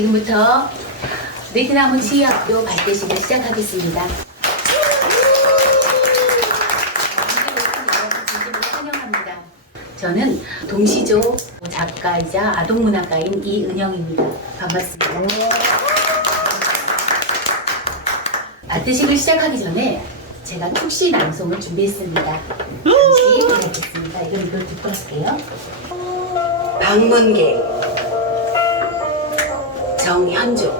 지금부터 베트남 치유학교 발대식을 시작하겠습니다. 진심으로 환영합니다. 저는 동시조 작가이자 아동문학가인 이은영입니다. 반갑습니다. 발대식을 시작하기 전에 제가 축시 낭송을 준비했습니다. 잠시 기다리겠습니다. 이걸 듣고 할게요. 방문객 정현종.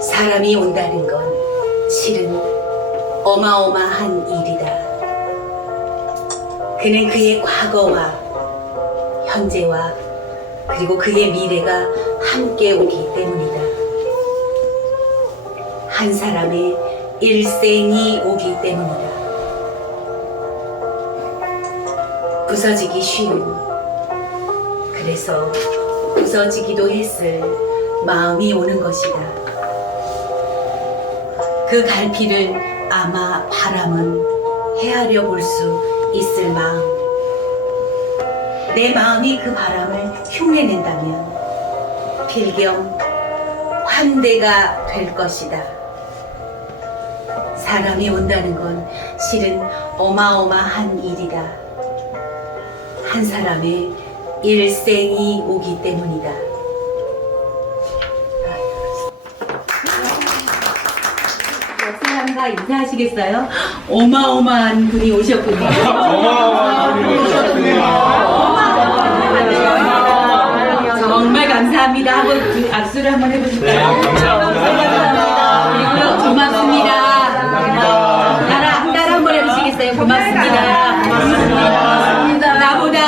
사람이 온다는 건 실은 어마어마한 일이다. 그는 그의 과거와 현재와 그리고 그의 미래가 함께 오기 때문이다. 한 사람의 일생이 오기 때문이다. 부서지기 쉬운, 그래서 부서지기도 했을 마음이 오는 것이다. 그 갈피를 아마 바람은 헤아려 볼 수 있을 마음. 내 마음이 그 바람을 흉내낸다면 필경 환대가 될 것이다. 사람이 온다는 건 실은 어마어마한 일이다. 한 사람의 일생이 오기 때문이다. 옆 사람과 인사하시겠어요? 어마어마한 분이 오셨군요. 어마어마한 분이 오셨군요. 정말 감사합니다 하고 악수를 한번 해보실까요? 네, 감사합니다. 그리고 고맙습니다. 따라 한번 해보시겠어요? 고맙습니다. 고맙습니다. 나보다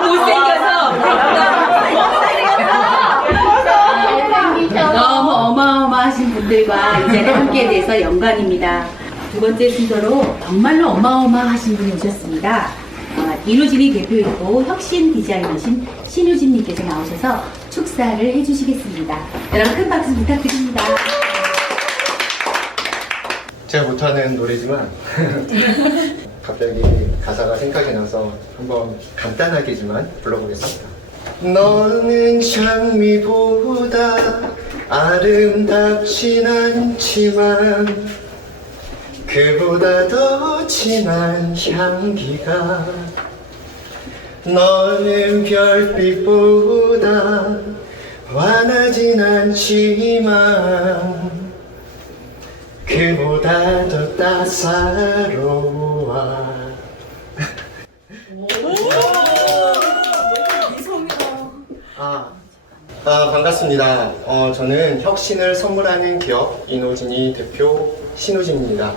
못생겨서 너무 어마어마하신 분들과 이 자리에 함께 돼서 영광입니다. 두 번째 순서로 정말로 어마어마하신 분이 오셨습니다. 이노진이 대표이고 혁신 디자이너신 신우진님께서 나오셔서 축사를 해주시겠습니다. 여러분 큰 박수 부탁드립니다. 제가 못하는 노래지만 갑자기 가사가 생각이 나서 한번 간단하게지만 불러보겠습니다. 너는 장미보다 아름답진 않지만 그보다 더 진한 향기가, 너는 별빛보다 환하진 않지만 그보다 더 따사로워. 반갑습니다. 저는 혁신을 선물하는 기업 이노진이 대표 신우진입니다.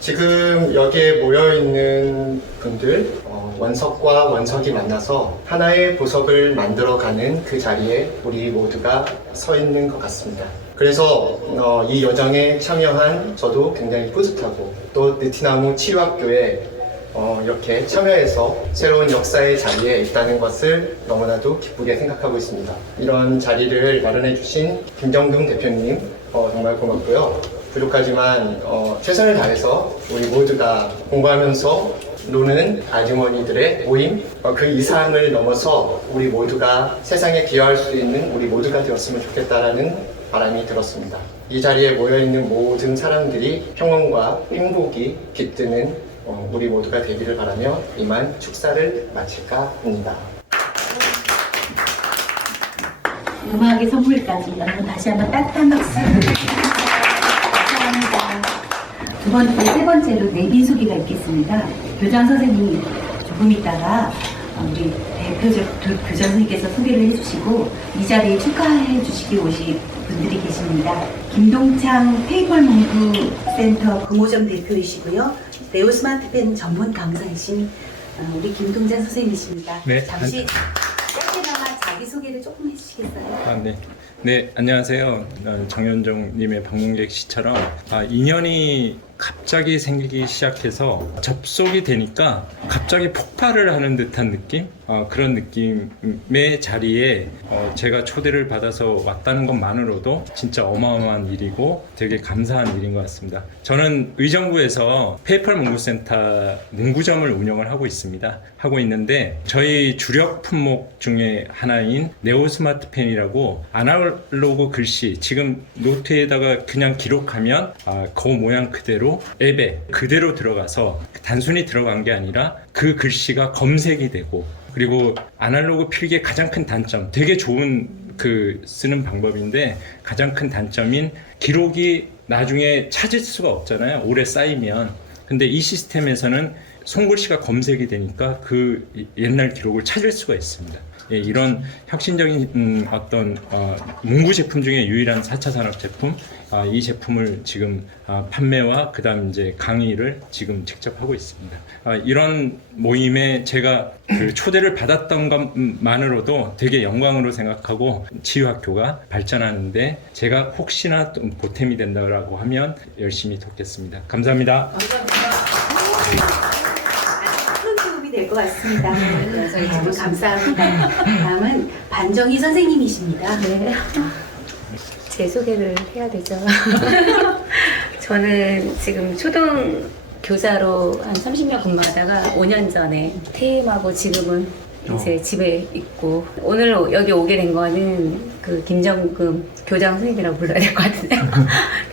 지금 여기에 모여있는 분들, 원석과 원석이 만나서 하나의 보석을 만들어가는 그 자리에 우리 모두가 서 있는 것 같습니다. 그래서 이 여정에 참여한 저도 굉장히 뿌듯하고, 또 느티나무 치유학교에 이렇게 참여해서 새로운 역사의 자리에 있다는 것을 너무나도 기쁘게 생각하고 있습니다. 이런 자리를 마련해 주신 김경동 대표님 정말 고맙고요. 부족하지만 최선을 다해서 우리 모두가 공부하면서 노는 아주머니들의 모임, 그 이상을 넘어서 우리 모두가 세상에 기여할 수 있는 우리 모두가 되었으면 좋겠다라는 바람이 들었습니다. 이 자리에 모여있는 모든 사람들이 평온과 행복이 깃드는 우리 모두가 되기를 바라며 이만 축사를 마칠까 합니다. 음악의 선물까지 여러분 다시 한번 따뜻한 박수. 감사합니다. 세 번째로 내빈 소개가 있겠습니다. 교장 선생님이 조금 있다가 우리 교장 선생님께서 소개를 해주시고 이 자리에 축하해 주시기 오신 분들이 계십니다. 김동창 페이퍼 문구센터 금호점 대표이시고요. 네오스마트펜 전문 강사이신 우리 김동찬 선생님이십니다. 네. 잠시 짧게나마 자기소개를 조금 해주시겠어요? 네, 안녕하세요. 정현종님의 방문객 씨처럼 인연이 갑자기 생기기 시작해서 접속이 되니까 갑자기 폭발을 하는 듯한 느낌? 그런 느낌의 자리에 제가 초대를 받아서 왔다는 것만으로도 진짜 어마어마한 일이고 되게 감사한 일인 것 같습니다. 저는 의정부에서 페이펄 문구센터 문구점을 운영을 하고 있습니다. 하고 있는데 저희 주력 품목 중에 하나인 네오 스마트 펜이라고 아날로그 글씨, 지금 노트에다가 그냥 기록하면 그 모양 그대로 앱에 그대로 들어가서 단순히 들어간 게 아니라 그 글씨가 검색이 되고, 그리고 아날로그 필기의 가장 큰 단점, 되게 좋은 쓰는 방법인데 가장 큰 단점인 기록이 나중에 찾을 수가 없잖아요, 오래 쌓이면. 근데 이 시스템에서는 손글씨가 검색이 되니까 그 옛날 기록을 찾을 수가 있습니다. 예, 이런 혁신적인 어떤 문구 제품 중에 유일한 4차 산업 제품, 이 제품을 지금 판매와 그다음 이제 강의를 지금 직접 하고 있습니다. 이런 모임에 제가 초대를 받았던 것만으로도 되게 영광으로 생각하고 치유학교가 발전하는데 제가 혹시나 또 보탬이 된다고 하면 열심히 돕겠습니다. 감사합니다. 큰 도움이 될 것 같습니다. 그래서 정말 감사합니다. 다음은 반정희 선생님이십니다. 네. 제 소개를 해야 되죠. 저는 지금 초등 교사로 한 30년 근무하다가 5년 전에 퇴임하고 지금은 이제 집에 있고, 오늘 여기 오게 된 거는 그 김정금 교장 선생님이라고 불러야 될 것 같은데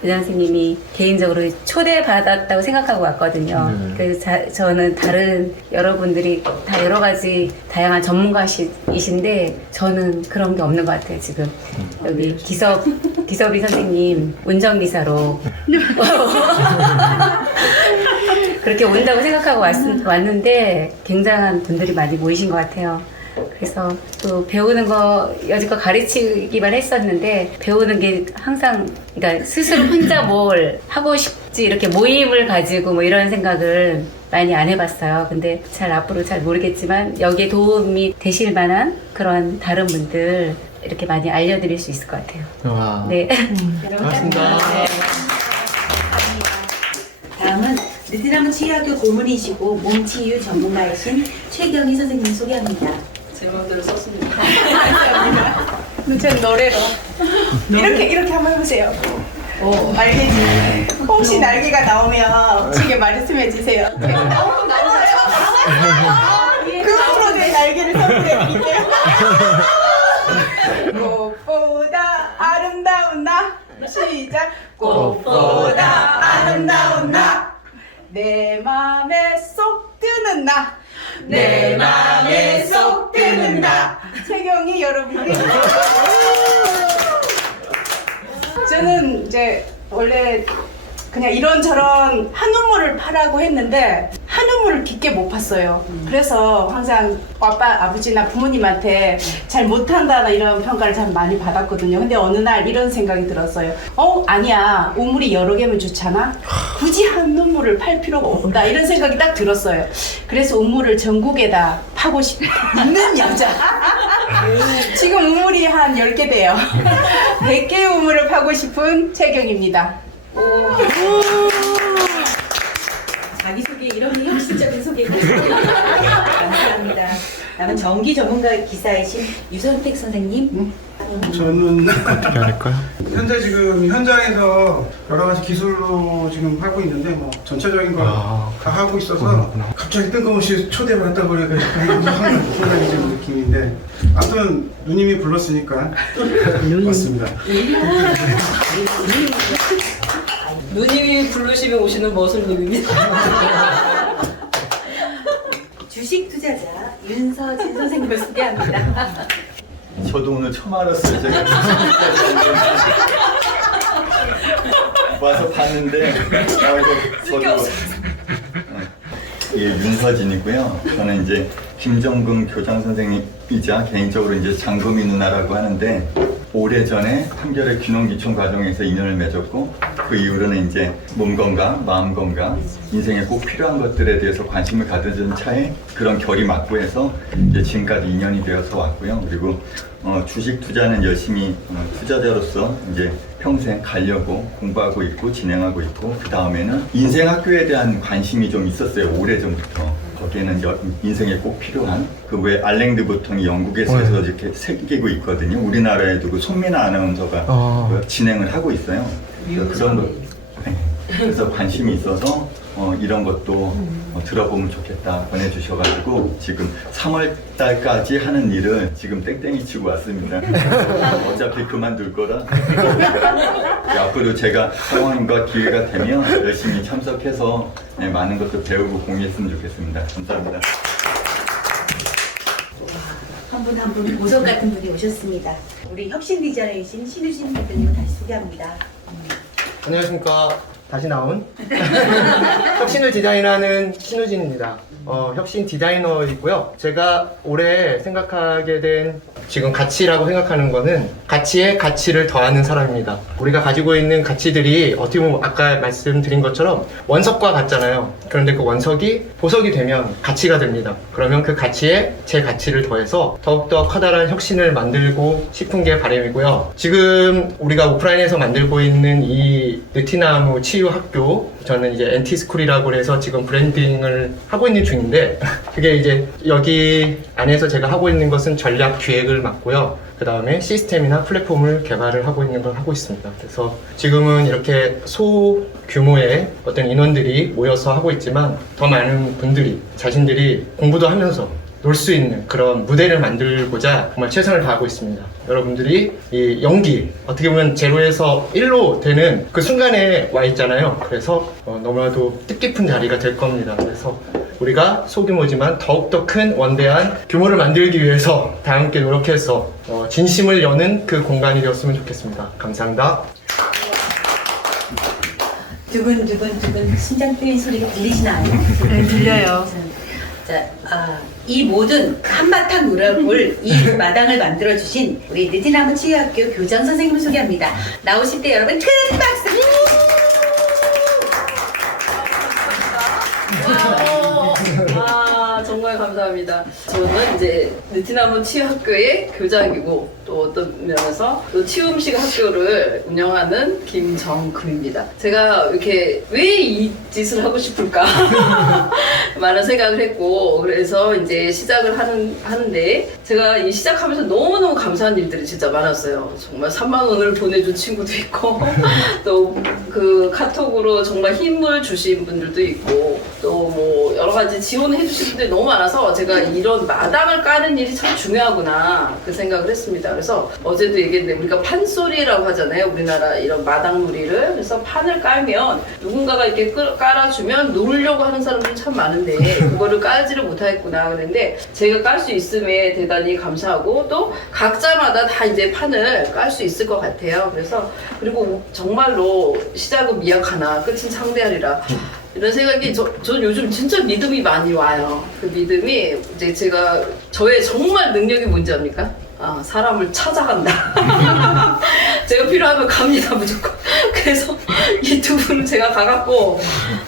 교장 선생님이 개인적으로 초대받았다고 생각하고 왔거든요. 그래서 저는 다른 여러분들이 다 여러 가지 다양한 전문가이신데 저는 그런 게 없는 것 같아요. 지금 여기 기섭이 선생님 운전기사로 그렇게 온다고 생각하고 왔는데 굉장한 분들이 많이 모이신 것 같아요. 그래서 또 배우는 거 여지껏 가르치기만 했었는데 배우는 게 항상, 그러니까 스스로 혼자 뭘 하고 싶지 이렇게 모임을 가지고 뭐 이런 생각을 많이 안 해봤어요. 근데 앞으로 잘 모르겠지만 여기에 도움이 되실 만한 그런 다른 분들 이렇게 많이 알려드릴 수 있을 것 같아요. 와. 네. 고맙습니다. 다음은 느티나무 치유학교 고문이시고 몸치유 전문가이신 최경희 선생님 소개합니다. 제 마음대로 썼습니다. 감사합니다. 제 노래로 이렇게 한번 해보세요. 날개지. 혹시 날개가 나오면 지게 말씀해 주세요. 그 프로그램 날개를 선물해드릴게요. 꽃보다 아름다운 나. 시작. 꽃보다 아름다운 나. 내 맘에 쏙 드는 나. 내 맘에 쏙 드는 나. 최경희 여러분께. 저는 이제 원래 그냥 이런저런 한우물을 파라고 했는데 한우물을 깊게 못 팠어요. 그래서 항상 아버지나 부모님한테 잘 못한다나 이런 평가를 참 많이 받았거든요. 근데 어느 날 이런 생각이 들었어요. 아니야, 우물이 여러 개면 좋잖아. 굳이 한우물을 팔 필요가 없다, 이런 생각이 딱 들었어요. 그래서 우물을 전국에다 파고 싶는 여자. 지금 우물이 한 10개 돼요. 100개의 우물을 파고 싶은 최경입니다. 자기소개 이런 혁신적인 소개가 감사합니다. 다음은 전기 전문가 기사이신 유선택 선생님. 저는 어떻게 할까요? 현재 지금 현장에서 여러 가지 기술로 지금 하고 있는데 뭐 전체적인 걸 다 하고 있어서 갑자기 뜬금없이 초대받았다고 그래가지고 항상 혼란해지는 느낌인데, 아무튼 누님이 불렀으니까 왔습니다. 누님이 부르시면 오시는 머슬님입니다. 주식 투자자 윤서진 선생님을 소개합니다. 저도 오늘 처음 알았어요. 제가 와서 봤는데 저도 예, 윤서진이고요. 저는 이제 김정금 교장 선생님이자 개인적으로 이제 장금이 누나라고 하는데, 오래전에 한겨레 귀농귀촌 과정에서 인연을 맺었고 그 이후로는 이제 몸 건강, 마음 건강, 인생에 꼭 필요한 것들에 대해서 관심을 가져준 차에 그런 결이 맞고 해서 이제 지금까지 인연이 되어서 왔고요. 그리고 주식 투자는 열심히 투자자로서 이제 평생 가려고 공부하고 있고 진행하고 있고 그 다음에는 인생 학교에 대한 관심이 좀 있었어요. 오래전부터. 거기에는 인생에 꼭 필요한 그 왜 알랭 드 보통이 영국에서 이렇게 새기고 있거든요. 우리나라에도 그 손민아 아나운서가 진행을 하고 있어요. 그런 거 그래서 관심이 있어서 이런 것도 들어보면 좋겠다 권해주셔가지고 지금 3월 달까지 하는 일을 지금 땡땡이 치고 왔습니다. 어차피 그만둘 거라 앞으로 제가 상황과 기회가 되면 열심히 참석해서 많은 것도 배우고 공유했으면 좋겠습니다. 감사합니다. 한 분 한 분 보석 같은 분이 오셨습니다. 우리 혁신 디자이너이신 신우진 대표님을 다시 소개합니다. 안녕하십니까. 다시 나온 혁신을 디자인하는 신우진입니다. 혁신 디자이너이고요. 제가 올해 생각하게 된 지금 가치라고 생각하는 거는 가치에 가치를 더하는 사람입니다. 우리가 가지고 있는 가치들이 어떻게 보면 아까 말씀드린 것처럼 원석과 같잖아요. 그런데 그 원석이 보석이 되면 가치가 됩니다. 그러면 그 가치에 제 가치를 더해서 더욱더 커다란 혁신을 만들고 싶은 게 바람이고요. 지금 우리가 오프라인에서 만들고 있는 이 느티나무 치유학교, 저는 이제 NT스쿨이라고 해서 지금 브랜딩을 하고 있는 중인데 그게 이제 여기 안에서 제가 하고 있는 것은 전략 기획을 맡고요. 그 다음에 시스템이나 플랫폼을 개발을 하고 있는 걸 하고 있습니다. 그래서 지금은 이렇게 소규모의 어떤 인원들이 모여서 하고 있지만 더 많은 분들이 자신들이 공부도 하면서 놀 수 있는 그런 무대를 만들고자 정말 최선을 다하고 있습니다. 여러분들이 이 연기, 어떻게 보면 제로에서 1로 되는 그 순간에 와 있잖아요. 그래서 너무나도 뜻깊은 자리가 될 겁니다. 그래서 우리가 소규모지만 더욱더 큰 원대한 규모를 만들기 위해서 다 함께 노력해서 진심을 여는 그 공간이 되었으면 좋겠습니다. 감사합니다. 두근두근 심장 뛰는 소리가 들리시나요? 네, 들려요. 자, 이 모든 한바탕 노력을 이 마당을 만들어주신 우리 느티나무 치유학교 교장 선생님을 소개합니다. 나오실 때 여러분 큰 박수! 정말 감사합니다. 저는 이제 느티나무 치유학교의 교장이고 또 어떤 면에서 또 치유음식 학교를 운영하는 김정금입니다. 제가 이렇게 왜 이 짓을 하고 싶을까 많은 생각을 했고 그래서 이제 시작을 하는데 제가 이 시작하면서 너무너무 감사한 일들이 진짜 많았어요. 정말 3만 원을 보내준 친구도 있고 또 그 카톡으로 정말 힘을 주신 분들도 있고 또 뭐 여러 가지 지원을 해주신 분들이 너무 많아서 제가 이런 마당을 까는 일이 참 중요하구나 그 생각을 했습니다. 그래서 어제도 얘기했는데 우리가 판소리라고 하잖아요. 우리나라 이런 마당놀이를. 그래서 판을 깔면 누군가가 이렇게 깔아주면 놀려고 하는 사람들이 참 많은데 그거를 깔지를 못하겠구나 그랬는데 제가 깔 수 있음에 대단히 감사하고 또 각자마다 다 이제 판을 깔 수 있을 것 같아요. 그래서 그리고 정말로 시작은 미약하나 끝은 창대하리라 이런 생각이 저는 요즘 진짜 믿음이 많이 와요. 그 믿음이 이제 저의 정말 능력이 뭔지 압니까? 사람을 찾아간다. 제가 필요하면 갑니다, 무조건. 그래서 이 두 분은 제가 가갖고,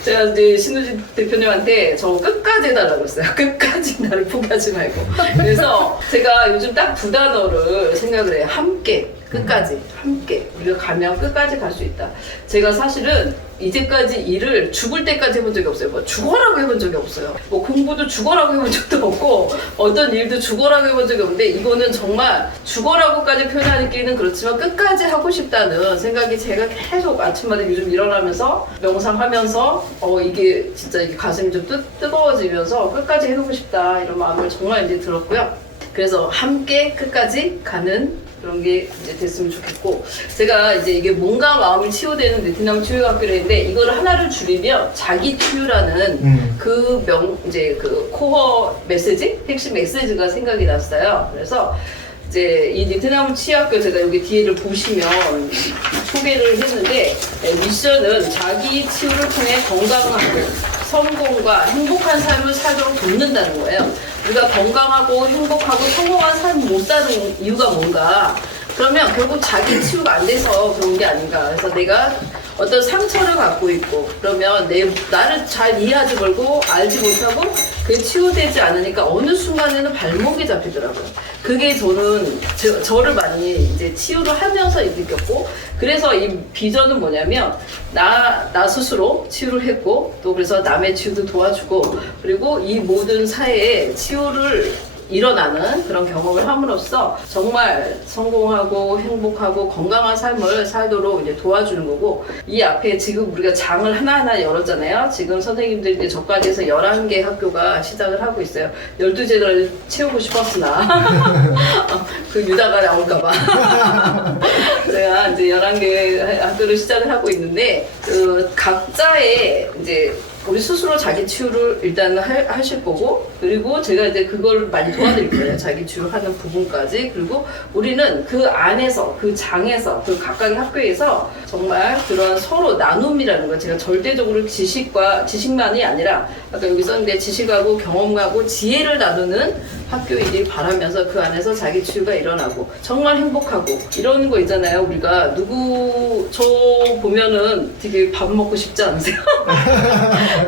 제가 이제 신우진 대표님한테 저 끝까지 해달라고 했어요. 끝까지 나를 포기하지 말고. 그래서 제가 요즘 딱 두 단어를 생각을 해요. 함께. 끝까지. 함께. 우리가 가면 끝까지 갈 수 있다. 제가 사실은 이제까지 일을 죽을 때까지 해본 적이 없어요. 뭐 죽어라고 해본 적이 없어요. 뭐 공부도 죽어라고 해본 적도 없고 어떤 일도 죽어라고 해본 적이 없는데 이거는 정말 죽어라고까지 표현하기는 그렇지만 끝까지 하고 싶다는 생각이 제가 계속 아침마다 요즘 일어나면서 명상하면서 이게 진짜 이게 가슴이 좀 뜨거워지면서 끝까지 해보고 싶다 이런 마음을 정말 이제 들었고요. 그래서 함께 끝까지 가는 그런 게 이제 됐으면 좋겠고 제가 이제 이게 몸과 마음을 치유되는 느티나무 치유학교를 했는데 이거를 하나를 줄이면 자기 치유라는 이제 그 코어 메시지, 핵심 메시지가 생각이 났어요. 그래서 이제 이 느티나무 치유학교 제가 여기 뒤에를 보시면 소개를 했는데 미션은 자기 치유를 통해 건강하고 성공과 행복한 삶을 살도록 돕는다는 거예요. 우리가 건강하고 행복하고 성공한 삶을 못 사는 이유가 뭔가 그러면 결국 자기 치유가 안 돼서 그런 게 아닌가. 그래서 내가 어떤 상처를 갖고 있고 그러면 나를 잘 이해하지 말고 알지 못하고 그게 치유되지 않으니까 어느 순간에는 발목이 잡히더라고요. 그게 저는 저를 많이 이제 치유를 하면서 느꼈고, 그래서 이 비전은 뭐냐면 나 스스로 치유를 했고, 또 그래서 남의 치유도 도와주고, 그리고 이 모든 사회에 치유를 일어나는 그런 경험을 함으로써 정말 성공하고 행복하고 건강한 삶을 살도록 이제 도와주는 거고, 이 앞에 지금 우리가 장을 하나하나 열었잖아요. 지금 선생님들이 이제 저까지 해서 11개 학교가 시작을 하고 있어요. 12제를 채우고 싶었으나 그 유다가 나올까봐 제가 이제 11개 학교를 시작을 하고 있는데, 그 각자의 이제 우리 스스로 자기 치유를 일단 하실 거고, 그리고 제가 이제 그걸 많이 도와드릴 거예요. 자기 치유하는 부분까지. 그리고 우리는 그 안에서, 그 장에서, 그 각각의 학교에서 정말 그런 서로 나눔이라는 거, 제가 절대적으로 지식만이 아니라 아까 여기 썼는데 지식하고 경험하고 지혜를 나누는 학교이길 바라면서 그 안에서 자기 치유가 일어나고 정말 행복하고 이런 거 있잖아요. 우리가 저 보면은 되게 밥 먹고 싶지 않으세요?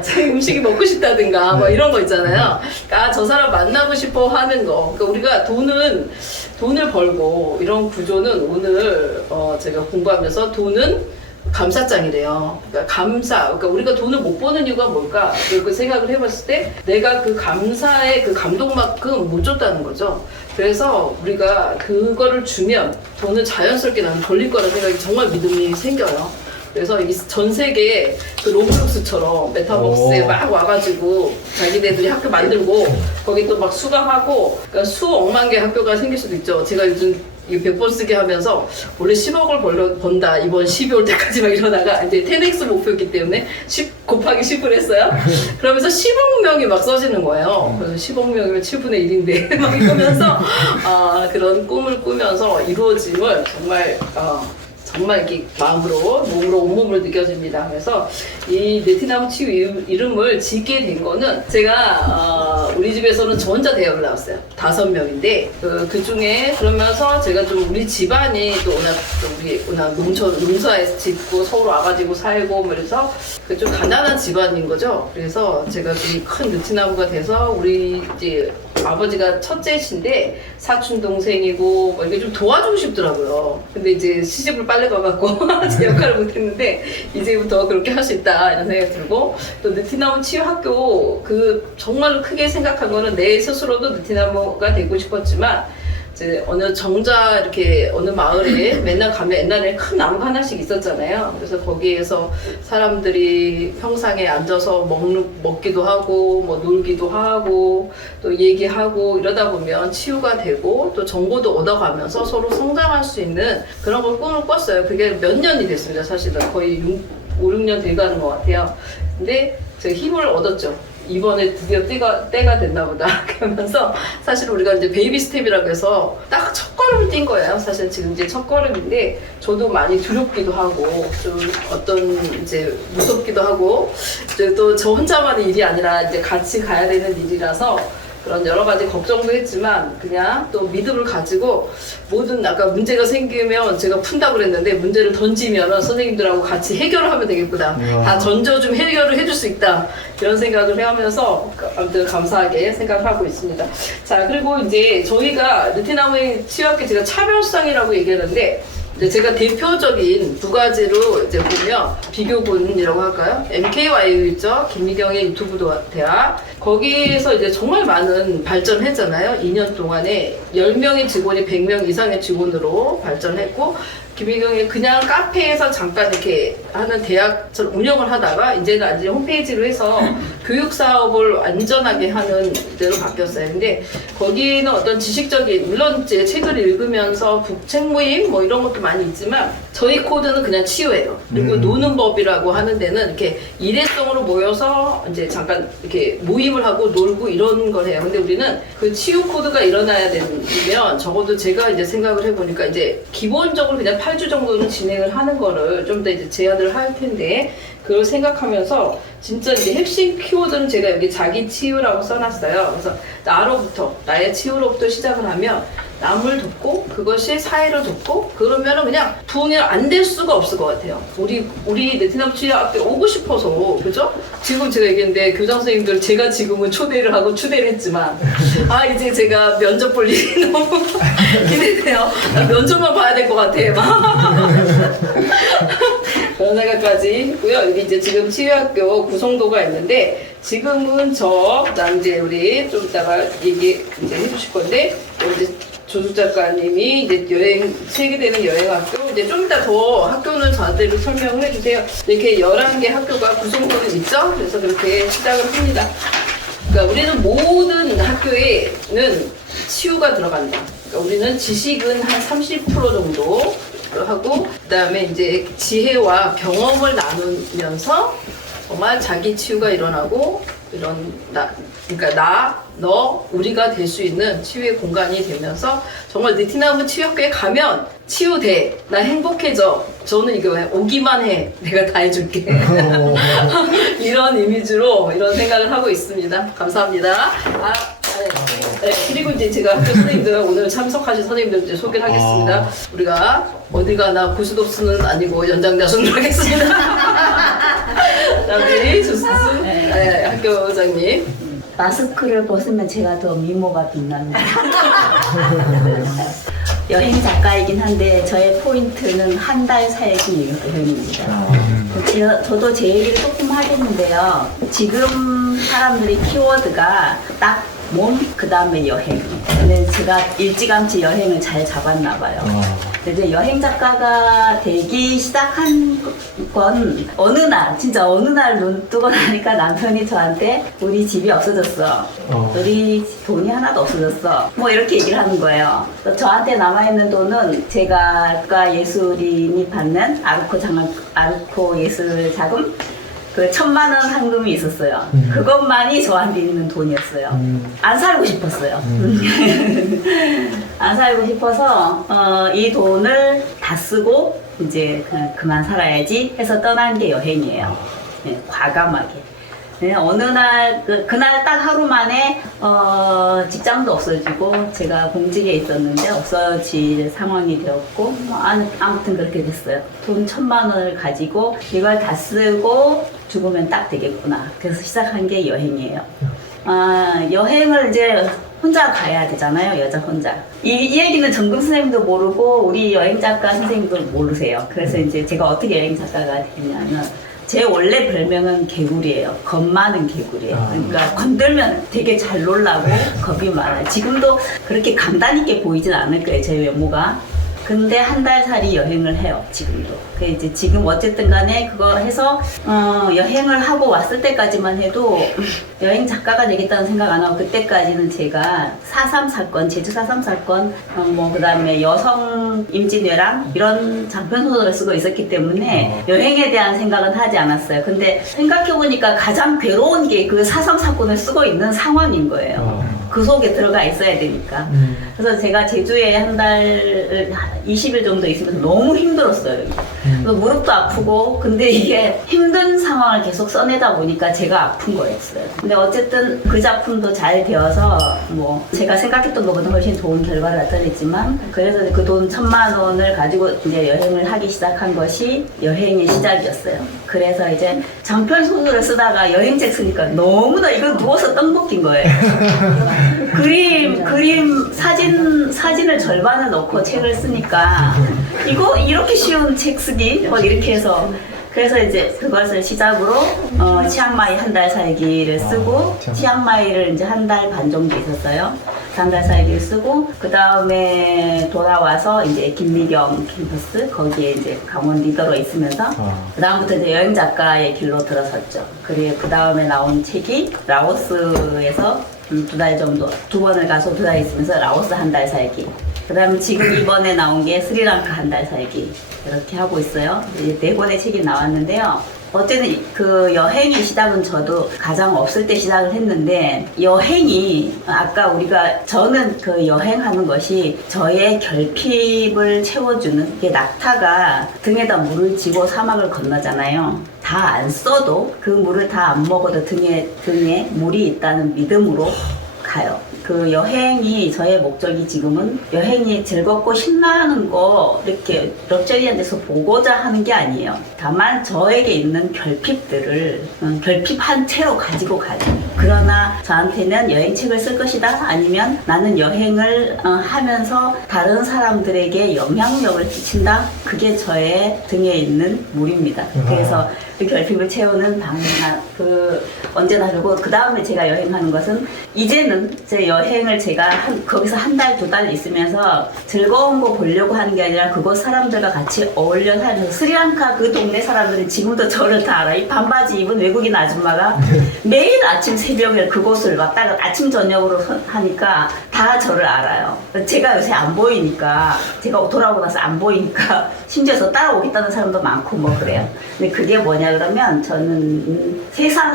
제 음식이 먹고 싶다든가 뭐 이런 거 있잖아요. 그러니까 저 사람 만나고 싶어 하는 거. 그러니까 우리가 돈을 벌고 이런 구조는 오늘 제가 공부하면서 돈은 감사장이래요. 그러니까 그러니까 우리가 돈을 못 버는 이유가 뭘까? 그 생각을 해봤을 때 내가 그 감사의 그 감동만큼 못 줬다는 거죠. 그래서 우리가 그거를 주면 돈은 자연스럽게 나는 벌릴 거라는 생각이 정말 믿음이 생겨요. 그래서 이 전 세계 그 로블록스처럼 메타버스에 막 와가지고 자기네들이 학교 만들고 거기 또 막 수강하고, 그러니까 수억만 개 학교가 생길 수도 있죠. 제가 요즘 이 100번 쓰기 하면서 원래 10억을 번다 이번 12월 때까지 막 이러다가 이제 10x 목표였기 때문에 10 곱하기 10을 했어요. 그러면서 10억 명이 막 써지는 거예요. 그래서 10억 명이면 7분의 1인데 막 이러면서 그런 꿈을 꾸면서 이루어짐을 정말 이렇게 마음으로, 몸으로, 온몸으로 느껴집니다. 그래서 이 네티나무 치유 이름을 짓게 된 거는 제가 우리 집에서는 저 혼자 대학을 나왔어요. 5명인데 그 중에 그러면서 제가 좀 우리 집안이 또 워낙 농사에서 짓고 서울 와가지고 살고 그래서 좀 가난한 집안인 거죠. 그래서 제가 좀 큰 느티나무가 돼서 우리 이제 아버지가 첫째신데 사촌 동생이고 이렇게 좀 도와주고 싶더라고요. 근데 이제 시집을 빨리 가갖고 제 역할을 못했는데 이제부터 그렇게 할 수 있다 이런 생각이 들고, 또 느티나무 치유학교 그 정말로 크게 생각한 거는 내 스스로도 느티나무가 되고 싶었지만 이제 어느 마을에 맨날 가면 옛날에 큰 나무가 하나씩 있었잖아요. 그래서 거기에서 사람들이 평상에 앉아서 먹기도 하고 뭐 놀기도 하고 또 얘기하고 이러다 보면 치유가 되고 또 정보도 얻어가면서 서로 성장할 수 있는 그런 걸 꿈을 꿨어요. 그게 몇 년이 됐습니다. 사실은 거의 5, 6년 돼가는 것 같아요. 근데 제가 힘을 얻었죠. 이번에 드디어 때가 됐나 보다 그러면서 사실 우리가 이제 베이비 스텝이라고 해서 딱 첫걸음을 뛴 거예요. 사실 지금 이제 첫걸음인데 저도 많이 두렵기도 하고 좀 이제 무섭기도 하고, 이제 또 저 혼자만의 일이 아니라 이제 같이 가야 되는 일이라서 그런 여러 가지 걱정도 했지만 그냥 또 믿음을 가지고 모든 아까 문제가 생기면 제가 푼다고 그랬는데 문제를 던지면 선생님들하고 같이 해결을 하면 되겠구나. 다 던져 좀 해결을 해줄 수 있다. 이런 생각을 하면서 아무튼 감사하게 생각하고 있습니다. 자, 그리고 이제 저희가 느티나무의 치유학교 제가 차별성이라고 얘기하는데 이제 제가 대표적인 두 가지로 이제 보면 비교군이라고 할까요? MKYU 있죠? 김미경의 유튜브 대학. 거기에서 이제 정말 많은 발전했잖아요. 2년 동안에 10명의 직원이 100명 이상의 직원으로 발전했고, 김미경이 그냥 카페에서 잠깐 이렇게 하는 대학처럼 운영을 하다가 이제는 완전히 홈페이지로 해서 교육 사업을 안전하게 하는 데로 바뀌었어요. 근데 거기는 어떤 지식적인, 물론 제 책을 읽으면서 북책 모임 뭐 이런 것도 많이 있지만 저희 코드는 그냥 치유예요. 그리고 노는 법이라고 하는 데는 이렇게 일회성으로 모여서 이제 잠깐 이렇게 모임을 하고 놀고 이런 걸 해요. 근데 우리는 그 치유 코드가 일어나야 되면 적어도 제가 이제 생각을 해보니까 이제 기본적으로 그냥 8주 정도는 진행을 하는 거를 좀 더 이제 제안을 할 텐데, 그걸 생각하면서 진짜 이제 핵심 키워드는 제가 여기 자기 치유라고 써놨어요. 그래서 나로부터, 나의 치유로부터 시작을 하면 남을 돕고 그것이 사회를 돕고 그러면은 그냥 부흥이 안 될 수가 없을 것 같아요. 우리 네티남 치유학교 오고 싶어서, 그죠? 지금 제가 얘기했는데 교장 선생님들 제가 지금은 초대를 하고 추대를 했지만 이제 제가 면접 볼 일이 너무 기대돼요. 나 면접만 봐야 될 것 같아. 그런 생각까지 했고요. 여기 이제 지금 치유학교 구성도가 있는데 지금은 그다음 이제 우리 좀 이따가 얘기 이제 해주실 건데 우리 이제 조숙 작가님이 이제 세계되는 여행학교 이제 좀 이따 더 학교는 자세로 설명을 해주세요. 이렇게 11개 학교가 구성도는 있죠. 그래서 그렇게 시작을 합니다. 그러니까 우리는 모든 학교에는 치유가 들어간다. 그러니까 우리는 지식은 한 30% 정도 하고 그다음에 이제 지혜와 경험을 나누면서 정말 자기 치유가 일어나고 그러니까 너, 우리가 될 수 있는 치유의 공간이 되면서 정말 느티나무 치유학교에 가면 치유돼. 나 행복해져. 저는 이거 오기만 해. 내가 다 해줄게. 이런 이미지로 이런 생각을 하고 있습니다. 감사합니다. 네, 그리고 이제 제가 학교 선생님들 오늘 참석하신 선생님들 이제 소개를 하겠습니다. 우리가 어디 가나 고스톱스는 아니고 연장자수는 하겠습니다. 우리 조수수 학교장님. 마스크를 벗으면 제가 더 미모가 빛납니다. 여행 작가이긴 한데 저의 포인트는 한 달 살기 여행입니다. 저도 제 얘기를 조금 하겠는데요. 지금 사람들이 키워드가 딱 몸, 그 다음에 여행. 근데 제가 일찌감치 여행을 잘 잡았나 봐요. 이제 여행 작가가 되기 시작한 건 진짜 어느 날 눈 뜨고 나니까 남편이 저한테 우리 집이 없어졌어. 우리 돈이 하나도 없어졌어. 뭐 이렇게 얘기를 하는 거예요. 저한테 남아있는 돈은 제가 국가예술인이 받는 아르코 예술 자금 그 1,000만 원 상금이 있었어요. 그것만이 저한테 있는 돈이었어요. 안 살고 싶었어요. 안 살고 싶어서 이 돈을 다 쓰고 이제 그만 살아야지 해서 떠난 게 여행이에요. 네, 과감하게. 네, 어느 날 그날 딱 하루 만에 직장도 없어지고 제가 공직에 있었는데 없어질 상황이 되었고 뭐 아무튼 그렇게 됐어요. 돈 1,000만 원을 가지고 이걸 다 쓰고 죽으면 딱 되겠구나. 그래서 시작한 게 여행이에요. 여행을 이제 혼자 가야 되잖아요. 여자 혼자. 이 얘기는 정금 선생님도 모르고 우리 여행 작가 선생님도 모르세요. 그래서 이제 제가 어떻게 여행 작가가 됐냐면 제 원래 별명은 개구리예요. 겁 많은 개구리예요. 그러니까 건들면 되게 잘 놀라고 겁이 많아요. 지금도 그렇게 강단 있게 보이진 않을 거예요. 제 외모가. 근데 한 달 살이 여행을 해요. 지금도. 그 이제 지금 어쨌든 간에 그거 해서 여행을 하고 왔을 때까지만 해도 여행 작가가 되겠다는 생각 안 하고 그때까지는 제가 4.3 사건, 제주 4.3 사건, 그 다음에 여성 임진왜란 이런 장편 소설을 쓰고 있었기 때문에 여행에 대한 생각은 하지 않았어요. 근데 생각해보니까 가장 괴로운 게 그 4.3 사건을 쓰고 있는 상황인 거예요. 그 속에 들어가 있어야 되니까. 그래서 제가 제주에 한 달 20일 정도 있으면서 너무 힘들었어요. 그래서 무릎도 아프고 근데 이게 힘든 상황을 계속 써내다 보니까 제가 아픈 거였어요. 근데 어쨌든 그 작품도 잘 되어서 뭐 제가 생각했던 것보다 훨씬 좋은 결과를 나타냈지만 그래서 그 돈 1,000만 원을 가지고 이제 여행을 하기 시작한 것이 여행의 시작이었어요. 그래서 이제 장편 소설을 쓰다가 여행책 쓰니까 너무나 이거 누워서 떡 먹긴 거예요. 그림 사진을 절반을 넣고 책을 쓰니까 이거 이렇게 쉬운 책 쓰기 뭐 이렇게 해서 그래서 이제 그것을 시작으로 치앙마이 한 달 살기를 쓰고 치앙마이를 이제 한 달 반 정도 있었어요. 한 달 살기를 쓰고 그 다음에 돌아와서 이제 김미경 캠퍼스 거기에 이제 강원 리더로 있으면서 그 다음부터 이제 여행 작가의 길로 들어섰죠. 그리고 그 다음에 나온 책이 라오스에서 2달 정도 2번을 가서 2달 있으면서 라오스 한 달 살기. 그 다음에 지금 이번에 나온 게 스리랑카 한 달 살기. 이렇게 하고 있어요. 이제 4권의 책이 나왔는데요. 어쨌든 그 여행의 시작은 저도 가장 없을 때 시작을 했는데 여행이 아까 저는 그 여행하는 것이 저의 결핍을 채워주는 게 낙타가 등에다 물을 지고 사막을 건너잖아요. 다 안 써도 그 물을 다 안 먹어도 등에 물이 있다는 믿음으로 가요. 그 여행이 저의 목적이 지금은 여행이 즐겁고 신나는 거 이렇게 럭셔리한 데서 보고자 하는 게 아니에요. 다만 저에게 있는 결핍들을 결핍한 채로 가지고 가요. 그러나 저한테는 여행책을 쓸 것이다 아니면 나는 여행을 하면서 다른 사람들에게 영향력을 끼친다. 그게 저의 등에 있는 물입니다. 그래서 그 결핍을 채우는 방향 언제나 하고 그 다음에 제가 여행하는 것은 이제는 제 여행을 제가 거기서 한 달, 두 달 있으면서 즐거운 거 보려고 하는 게 아니라 그곳 사람들과 같이 어울려 살면서 스리랑카 그 동네 사람들은 지금도 저를 다 알아. 이 반바지 입은 외국인 아줌마가 매일 아침 새벽에 그곳을 왔다가 아침 저녁으로 하니까 다 저를 알아요. 제가 요새 안 보이니까 제가 돌아오고 나서 안 보이니까 심지어 저 따라오겠다는 사람도 많고 뭐 그래요. 근데 그게 뭐냐 그러면 저는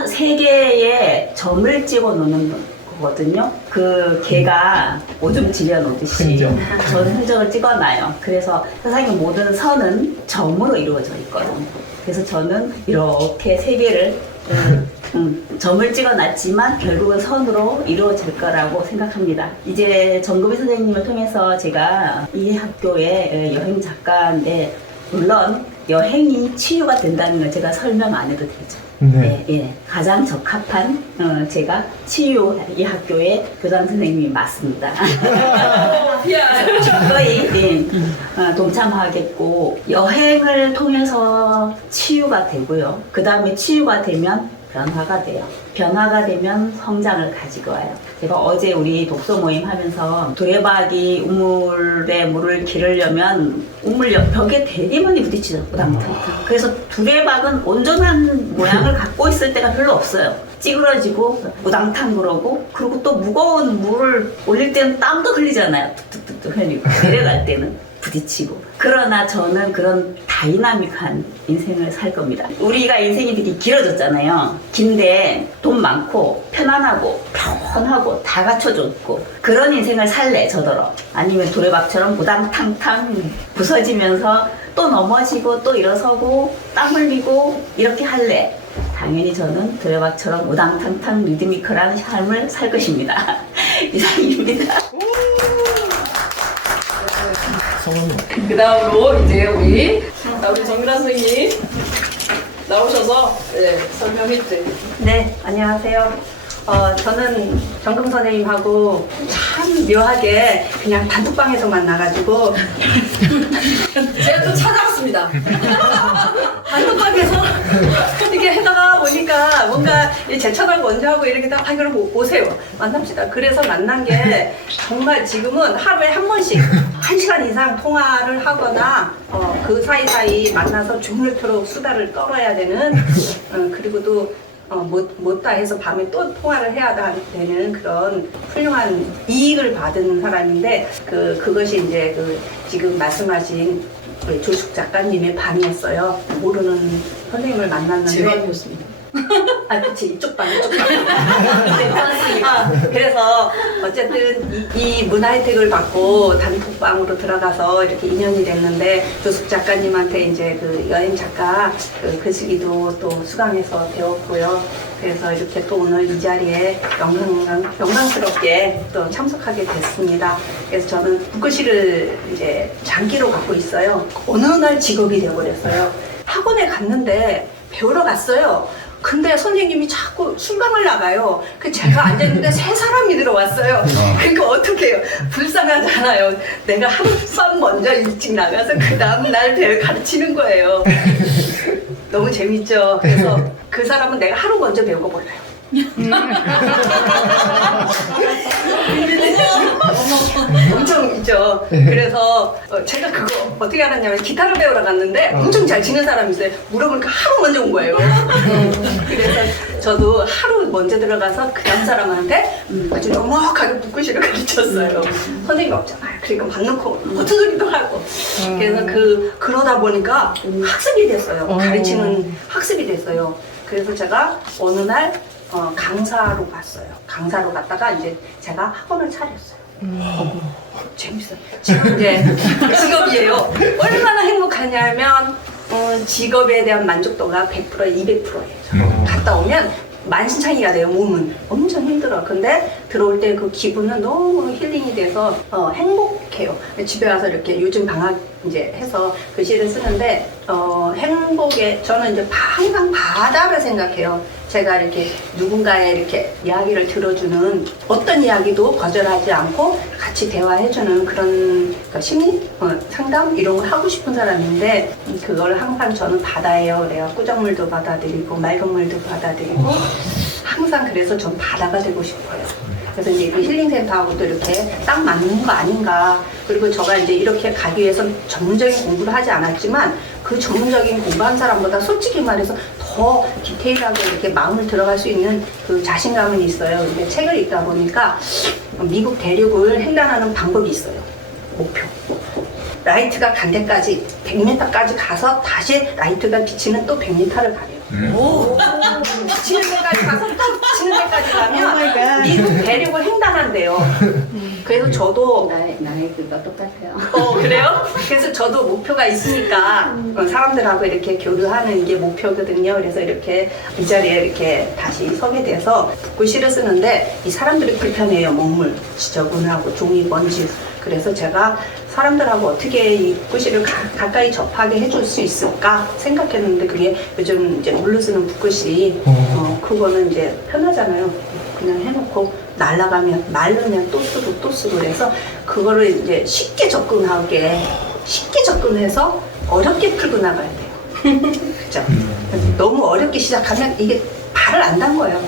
세계에 점을 찍어 놓는 거거든요. 그 개가 오줌 지려놓듯이 저는 흔적을 찍어놔요. 그래서 세상의 모든 선은 점으로 이루어져 있거든요. 그래서 저는 이렇게 세계를 점을 찍어놨지만 결국은 선으로 이루어질 거라고 생각합니다. 이제 정금희 선생님을 통해서 제가 이 학교의 여행 작가인데 물론 여행이 치유가 된다는 걸 제가 설명 안 해도 되죠. 네. 예. 가장 적합한 제가 치유 이 학교의 교장 선생님이 맞습니다. 거의 동참하겠고 여행을 통해서 치유가 되고요. 그 다음에 치유가 되면 변화가 돼요. 변화가 되면 성장을 가지고 와요. 제가 어제 우리 독서 모임 하면서 두레박이 우물에 물을 기르려면 우물 벽에 되게 많이 부딪히죠. 우당탕탕. 그래서 두레박은 온전한 모양을 갖고 있을 때가 별로 없어요. 찌그러지고 우당탕 그러고 또 무거운 물을 올릴 때는 땀도 흘리잖아요. 뚝뚝뚝뚝 흘리고 내려갈 때는 부딪히고. 그러나 저는 그런 다이나믹한 인생을 살 겁니다. 우리가 인생이 되게 길어졌잖아요. 긴데 돈 많고 편안하고 편하고 다 갖춰줬고 그런 인생을 살래 저더러. 아니면 두레박처럼 우당탕탕 부서지면서 또 넘어지고 또 일어서고 땀 흘리고 이렇게 할래. 당연히 저는 두레박처럼 우당탕탕 리드미컬한 삶을 살 것입니다. 이상입니다. 그 다음으로 이제 우리 정민아 선생님 나오셔서 설명해 주세요. 네, 안녕하세요. 저는 정금 선생님하고 참 묘하게 그냥 단톡방에서 만나가지고 제가 또 찾아왔습니다. 단톡방에서 이렇게 하다가 보니까 뭔가 제 차단 먼저 하고 이렇게 딱 그럼 오세요. 만납시다. 그래서 만난 게 정말 지금은 하루에 한 번씩 1시간 이상 통화를 하거나 그 사이사이 만나서 주무르도록 수다를 떨어야 되는 그리고 또 못다 해서 밤에 또 통화를 해야 되는 그런 훌륭한 이익을 받은 사람인데 그것이 이제 지금 말씀하신 조숙 작가님의 밤이었어요. 모르는 선생님을 만났는데 제방이었습니다. 아, 그치. 이쪽 방. 그래서 어쨌든 이 문화 혜택을 받고 단톡방으로 들어가서 이렇게 인연이 됐는데 조숙 작가님한테 이제 그 여행 작가 글쓰기도 또 수강해서 배웠고요. 그래서 이렇게 또 오늘 이 자리에 영광스럽게 또 참석하게 됐습니다. 그래서 저는 북글씨를 이제 장기로 갖고 있어요. 어느 날 직업이 되어버렸어요. 학원에 갔는데 배우러 갔어요. 근데 선생님이 자꾸 술방을 나가요. 제가 앉았는데 세 사람이 들어왔어요. 그러니까 어떻게 해요? 불쌍하잖아요. 내가 하룻밤 먼저 일찍 나가서 그 다음날 배를 가르치는 거예요. 너무 재밌죠? 그래서 그 사람은 내가 하루 먼저 배우고 몰라요. 엄청 있죠. 그래서 제가 그거 어떻게 알았냐면 기타를 배우러 갔는데 엄청 잘 치는 사람이 있어요. 물어보니까 하루 먼저 온 거예요. 그래서 저도 하루 먼저 들어가서 그 다음 사람한테 아주 넉넉하게 북글씨를 가르쳤어요. 선생님이 없잖아요. 그러니까 막 놓고 허투소리도 하고. 그래서 그러다 보니까 학습이 됐어요. 가르치는 학습이 됐어요. 그래서 제가 어느 날 강사로 갔어요. 강사로 갔다가 이제 제가 학원을 차렸어요. 재밌어요. 지금 이제 직업이에요. 얼마나 행복하냐면 직업에 대한 만족도가 100%, 200%예요. 갔다 오면 만신창이가 돼요, 몸은. 엄청 힘들어. 근데 들어올 때 그 기분은 너무 힐링이 돼서 행복해요. 집에 와서 이렇게 요즘 방학 이제 해서 글씨를 쓰는데 행복에 저는 이제 항상 바다를 생각해요. 제가 이렇게 누군가의 이렇게 이야기를 들어주는 어떤 이야기도 거절하지 않고 같이 대화해주는 그런 그러니까 심리 상담 이런 걸 하고 싶은 사람인데 그걸 항상 저는 바다예요. 내가 꾸정물도 받아들이고 맑은 물도 받아들이고 항상 그래서 전 바다가 되고 싶어요. 그래서 이제 그 힐링센터하고 또 이렇게 딱 맞는 거 아닌가. 그리고 제가 이제 이렇게 가기 위해서 전문적인 공부를 하지 않았지만 그 전문적인 공부한 사람보다 솔직히 말해서 더 디테일하게 이렇게 마음을 들어갈 수 있는 그 자신감은 있어요. 근데 책을 읽다 보니까 미국 대륙을 횡단하는 방법이 있어요. 목표. 라이트가 간 데까지 100m까지 가서 다시 라이트가 비치는 또 100m를 가요. 비치는 데까지 가서 또 비치는 데까지 가면 미국 대륙을 횡단한대요. 그래서 저도 나의 그거 똑같아요. 그래요? 그래서 저도 목표가 있으니까 사람들하고 이렇게 교류하는 게 목표거든요. 그래서 이렇게 이 자리에 이렇게 다시 서게 돼서 붓글씨를 쓰는데 이 사람들이 불편해요. 먹물, 지저분하고 종이, 먼지. 그래서 제가 사람들하고 어떻게 이 붓글씨를 가까이 접하게 해줄 수 있을까 생각했는데 그게 요즘 이제 물로 쓰는 붓글씨 그거는 이제 편하잖아요. 그냥 해놓고 날아가면 말르면 또 쓰고 또 쓰고 그래서 그거를 이제 쉽게 접근해서 어렵게 풀고 나가야 돼요. 그죠? 너무 어렵게 시작하면 이게 발을 안 담궈요.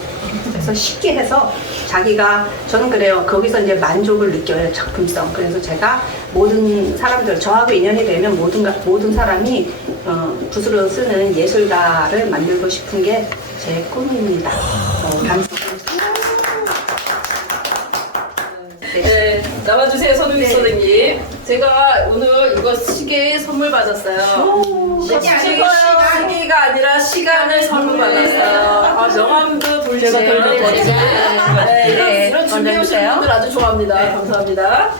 그래서 쉽게 해서 자기가 저는 그래요. 거기서 이제 만족을 느껴요. 작품성. 그래서 제가 모든 사람들 저하고 인연이 되면 모든 사람이 붓으로 쓰는 예술가를 만들고 싶은 게 제 꿈입니다. 네, 나와주세요, 선우미 선생님. 제가 오늘 이거 시계 선물 받았어요. 시계가 아니라 시간을 선물 받았어요. 명함도 돌지. 이런 준비해 오신 분들 아주 좋아합니다. 감사합니다.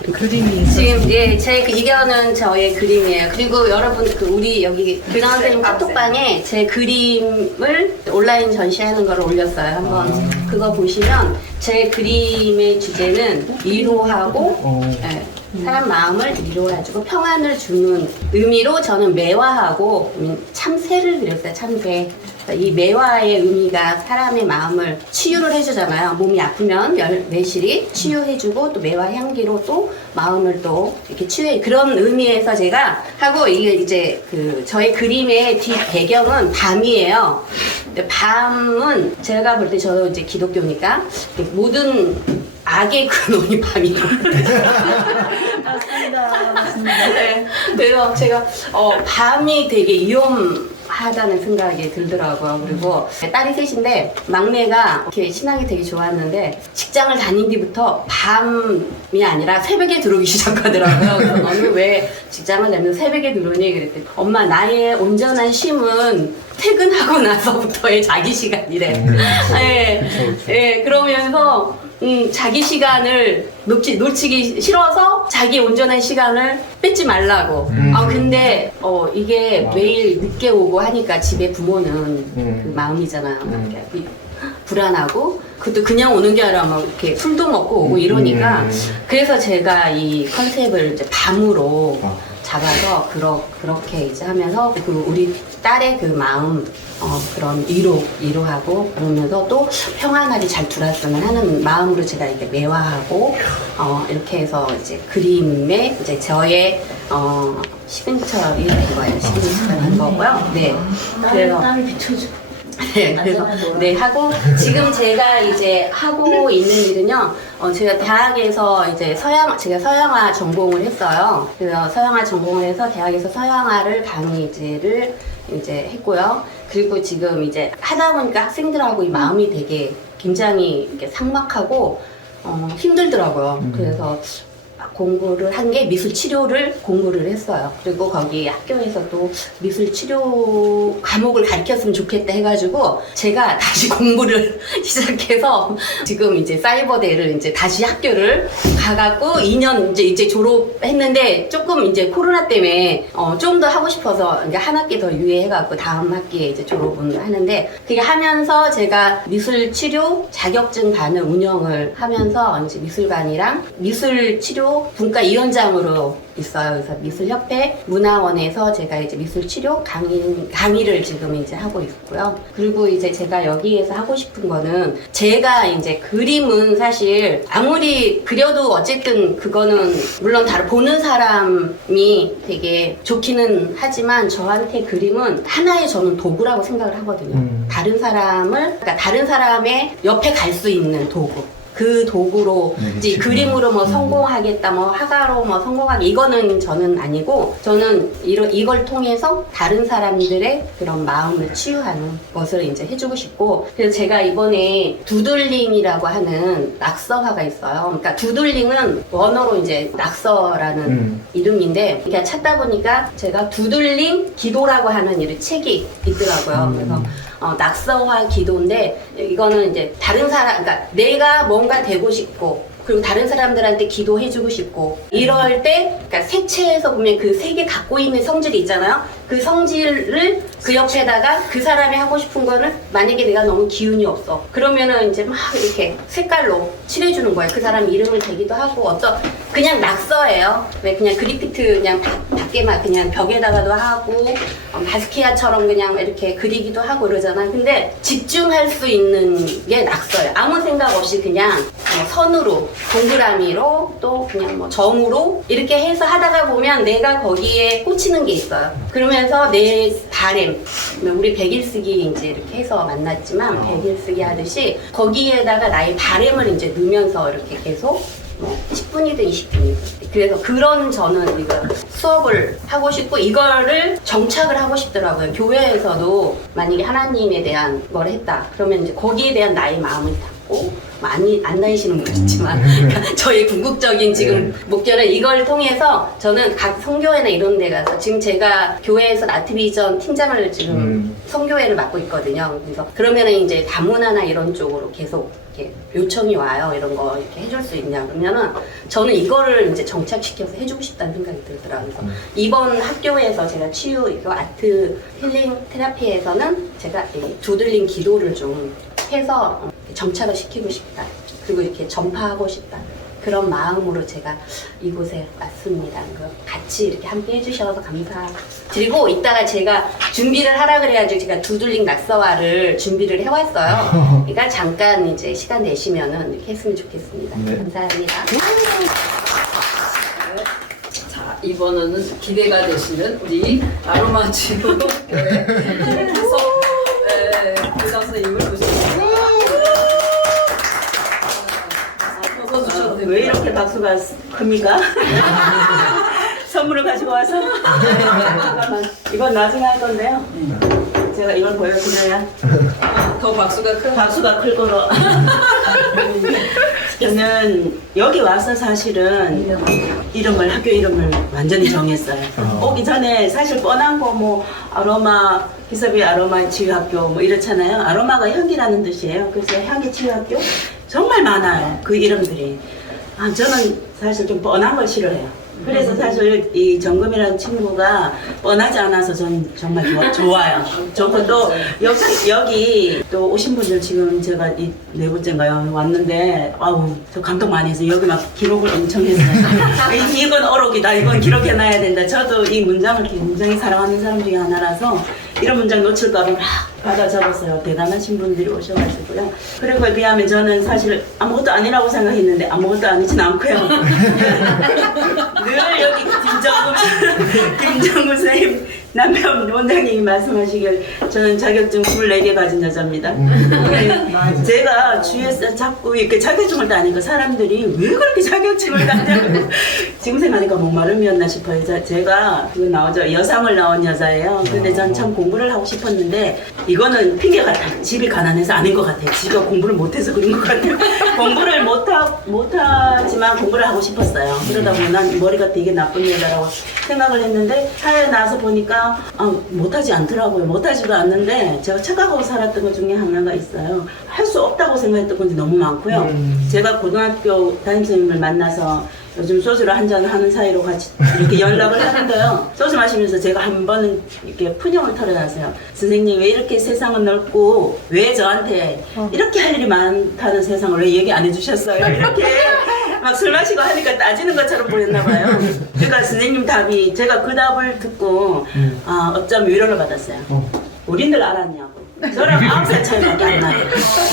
지금 제 이거는 저의 그림이에요. 그리고 여러분 우리 여기 교장 선생님 카톡방에 제 그림을 온라인 전시하는 걸 올렸어요. 한번 그거 보시면 제 그림의 주제는 위로하고 사람 마음을 위로해주고 평안을 주는 의미로 저는 매화하고 참새를 그렸어요. 참새. 이 매화의 의미가 사람의 마음을 치유를 해주잖아요. 몸이 아프면 매실이 치유해주고 또 매화 향기로 또 마음을 또 이렇게 치유해 그런 의미에서 제가 하고 이게 이제 그 저의 그림의 뒷 배경은 밤이에요. 근데 밤은 제가 볼 때 저도 이제 기독교니까 모든 악의 근원이 밤이에요. 맞습니다. 네. 그래서 제가 밤이 되게 위험하다는 생각이 들더라고요. 그리고 딸이 셋인데 막내가 이렇게 신앙이 되게 좋았는데 직장을 다닌 뒤부터 밤이 아니라 새벽에 들어오기 시작하더라고요. 그래서 너는 왜 직장을 다니면서 새벽에 들어오니? 그랬더니 엄마 나의 온전한 쉼은 퇴근하고 나서부터의 자기 시간이래. 그러면서 자기 시간을 놓치기 싫어서 자기 온전한 시간을 뺏지 말라고. 근데 이게 매일 늦게 오고 하니까 집에 부모는 그 마음이잖아요. 불안하고 그것도 그냥 오는 게 아니라 막 이렇게 술도 먹고 오고 이러니까 그래서 제가 이 컨셉을 이제 밤으로 잡아서 그렇게 이제 하면서 그 우리 딸의 그 마음 그런 위로하고 그러면서 또 평안하게 잘 돌았으면 하는 마음으로 제가 이렇게 매화하고 이렇게 해서 이제 그림에 이제 저의 시그니처이 된 거예요. 시그니처가 된 거고요. 네. 그래서 땀이 비춰주고. 네, 그래서 하고 지금 제가 이제 하고 있는 일은요. 제가 대학에서 이제 제가 서양화 전공을 했어요. 그래서 서양화 전공을 해서 대학에서 서양화를 강의를 이제 했고요. 그리고 지금 이제 하다 보니까 학생들하고 이 마음이 되게 굉장히 이렇게 삭막하고 힘들더라고요. 그래서 공부를 한 게 미술 치료를 공부를 했어요. 그리고 거기 학교에서도 미술 치료 과목을 가르쳤으면 좋겠다 해가지고 제가 다시 공부를 시작해서 지금 이제 사이버대를 이제 다시 학교를 가갖고 2년 이제 졸업했는데 조금 이제 코로나 때문에 좀 더 하고 싶어서 이제 한 학기 더 유예해갖고 다음 학기에 이제 졸업을 하는데 그게 하면서 제가 미술 치료 자격증 반을 운영을 하면서 이제 미술관이랑 미술 치료 분과위원장으로 있어요. 그래서 미술협회 문화원에서 제가 이제 미술 치료 강의를 지금 이제 하고 있고요. 그리고 이제 제가 여기에서 하고 싶은 거는 제가 이제 그림은 사실 아무리 그려도 어쨌든 그거는 물론 보는 사람이 되게 좋기는 하지만 저한테 그림은 하나의 저는 도구라고 생각을 하거든요. 다른 사람의 옆에 갈 수 있는 도구. 그 도구로 이제 그림으로 뭐 성공하겠다, 뭐 화가로 뭐 성공하기 이거는 저는 아니고 저는 이걸 통해서 다른 사람들의 그런 마음을 치유하는 것을 이제 해주고 싶고 그래서 제가 이번에 두들링이라고 하는 낙서화가 있어요. 그러니까 두들링은 원어로 이제 낙서라는 이름인데 그러니까 찾다 보니까 제가 두들링 기도라고 하는 이런 책이 있더라고요. 그래서 낙서화 기도인데 이거는 이제 다른 사람, 그러니까 내가 뭔가 되고 싶고 그리고 다른 사람들한테 기도해주고 싶고 이럴 때 그러니까 색채에서 보면 그 색이 갖고 있는 성질이 있잖아요. 그 성질을 그 옆에다가 그 사람이 하고 싶은 거는 만약에 내가 너무 기운이 없어 그러면은 이제 막 이렇게 색깔로 칠해주는 거예요. 그 사람 이름을 대기도 하고 그냥 낙서예요. 왜 그냥 그리피트 그냥 밖에만 그냥 벽에다가도 하고 바스키아처럼 그냥 이렇게 그리기도 하고 그러잖아요. 근데 집중할 수 있는 게 낙서예요. 아무 생각 없이 그냥 선으로 동그라미로 또 그냥 뭐 점으로 이렇게 해서 하다가 보면 내가 거기에 꽂히는 게 있어요. 그러면서 내 바램 우리 100일 쓰기 이제 이렇게 해서 만났지만 100일 쓰기 하듯이 거기에다가 나의 바램을 이제 넣으면서 이렇게 계속 10분이든 20분이든 그래서 그런 저는 이거 수업을 하고 싶고 이거를 정착을 하고 싶더라고요. 교회에서도 만약에 하나님에 대한 걸 했다 그러면 이제 거기에 대한 나의 마음을 담고 안 다니시는 분도 있지만 그러니까 저의 궁극적인 지금 목표는 이걸 통해서 저는 각 성교회나 이런 데 가서 지금 제가 교회에서 나트비전 팀장을 지금 성교회를 맡고 있거든요. 그래서 그러면은 이제 다문화나 이런 쪽으로 계속 이렇게 요청이 와요. 이런 거 이렇게 해줄 수 있냐 그러면은 저는 이거를 이제 정착시켜서 해주고 싶다는 생각이 들더라고요. 그래서 이번 학교에서 제가 치유 이거 아트 힐링 테라피에서는 제가 이 두들린 기도를 좀 해서 정착을 시키고 싶다. 그리고 이렇게 전파하고 싶다. 그런 마음으로 제가 이곳에 왔습니다. 같이 이렇게 함께 해주셔서 감사드리고 이따가 제가 준비를 하라 그래가지고 제가 두들링 낙서화를 준비를 해왔어요. 그러니까 잠깐 이제 시간 내시면은 이렇게 했으면 좋겠습니다. 감사합니다. 자, 이번에는 기대가 되시는 우리 아로마 치유 교회 교장 선생님을 모십니다. 왜 이렇게 박수가 큽니까? 선물을 가지고 와서 이건 나중에 할 건데요. 제가 이걸 보여드려야 더 박수가 클 거로. 저는 여기 와서 사실은 학교 이름을 완전히 정했어요. 오기 전에 사실 뻔한 거 뭐 아로마 기사비 아로마 치유학교 뭐 이렇잖아요. 아로마가 향기라는 뜻이에요. 그래서 향기 치유학교 정말 많아요. 그 이름들이. 저는 사실 좀 뻔한 걸 싫어해요. 그래서 사실 이 정금이라는 친구가 뻔하지 않아서 전 정말 좋아요. 좋고 또 여기 또 오신 분들 지금 제가 이 네 번째인가요? 왔는데 저 감동 많이 해서 여기 막 기록을 엄청 했어요. 이건 어록이다. 이건 기록해놔야 된다. 저도 이 문장을 굉장히 사랑하는 사람 중에 하나라서 이런 문장 놓칠까 봐 막 받아 적었어요. 대단하신 분들이 오셔가지고요. 그런 거에 비하면 저는 사실 아무것도 아니라고 생각했는데 아무것도 아니진 않고요. 늘 여기 김정구 선생님 남편 원장님이 말씀하시길 저는 자격증 24개 가진 여자입니다. 제가 주위에서 자꾸 이렇게 자격증을 따니까 사람들이 왜 그렇게 자격증을 따냐고 지금 생각하니까 목마름이었나 싶어요. 제가 그거 나오죠. 여상을 나온 여자예요. 근데 전 참 공부를 하고 싶었는데 이거는 핑계가 집이 가난해서 아닌 것 같아요. 지가 공부를 못해서 그런 것 같아요. 공부를 못하지만 공부를 하고 싶었어요. 그러다 보면 난 머리가 되게 나쁜 여자라고 생각을 했는데 사회에 나와서 보니까 못하지 않더라고요. 못하지도 않는데 제가 착각하고 살았던 것 중에 하나가 있어요. 할 수 없다고 생각했던 건지 너무 많고요. 제가 고등학교 담임선생님을 만나서 요즘 소주를 한잔 하는 사이로 같이 이렇게 연락을 하는데요. 소주 마시면서 제가 한 번은 이렇게 푸념을 털어놨어요. 선생님 왜 이렇게 세상은 넓고 왜 저한테 이렇게 할 일이 많다는 세상을 왜 얘기 안 해주셨어요? 이렇게 막 술 마시고 하니까 따지는 것처럼 보였나 봐요. 그러니까 선생님 답이 제가 그 답을 듣고 어쩌면 위로를 받았어요. 우린들 알았냐고. 저랑 9살 차이밖에 안 나요.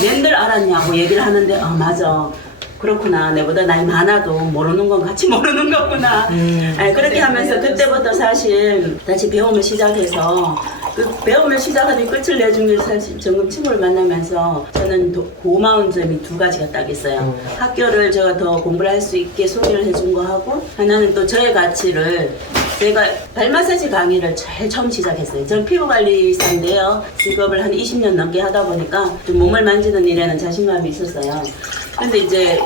낸들 알았냐고 얘기를 하는데 맞아. 그렇구나. 내보다 나이 많아도 모르는 건 같이 모르는 거구나. 그렇게 하면서 그때부터 사실 다시 배움을 시작해서 그 배움을 시작하니 끝을 내준 게 사실 정금 친구를 만나면서 저는 고마운 점이 두 가지가 딱 있어요. 학교를 제가 더 공부를 할 수 있게 소개를 해준 거 하고 하나는 또 저의 가치를 제가 발 마사지 강의를 제일 처음 시작했어요. 전 피부관리사인데요. 직업을 한 20년 넘게 하다 보니까 좀 몸을 만지는 일에는 자신감이 있었어요. 근데 이제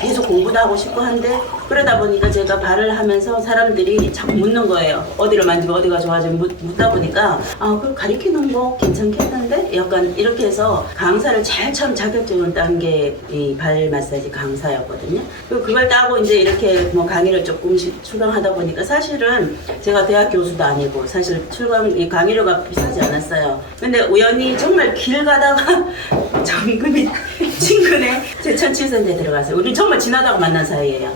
계속 공부도 하고 싶고 한데 그러다 보니까 제가 발을 하면서 사람들이 자꾸 묻는 거예요. 어디를 만지고 어디가 좋아지고 묻다 보니까 그걸 가르치는 거 괜찮겠는데? 약간 이렇게 해서 강사를 제일 처음 자격증을 딴 게 이 발 마사지 강사였거든요. 그리고 그걸 따고 이제 이렇게 뭐 강의를 조금씩 출강하다 보니까 사실은 제가 대학 교수도 아니고 사실 이 강의료가 비싸지 않았어요. 근데 우연히 정말 길 가다가 정금이 친구네 제천치선대 들어갔어요. 우리 정말 지나다가 만난 사이예요.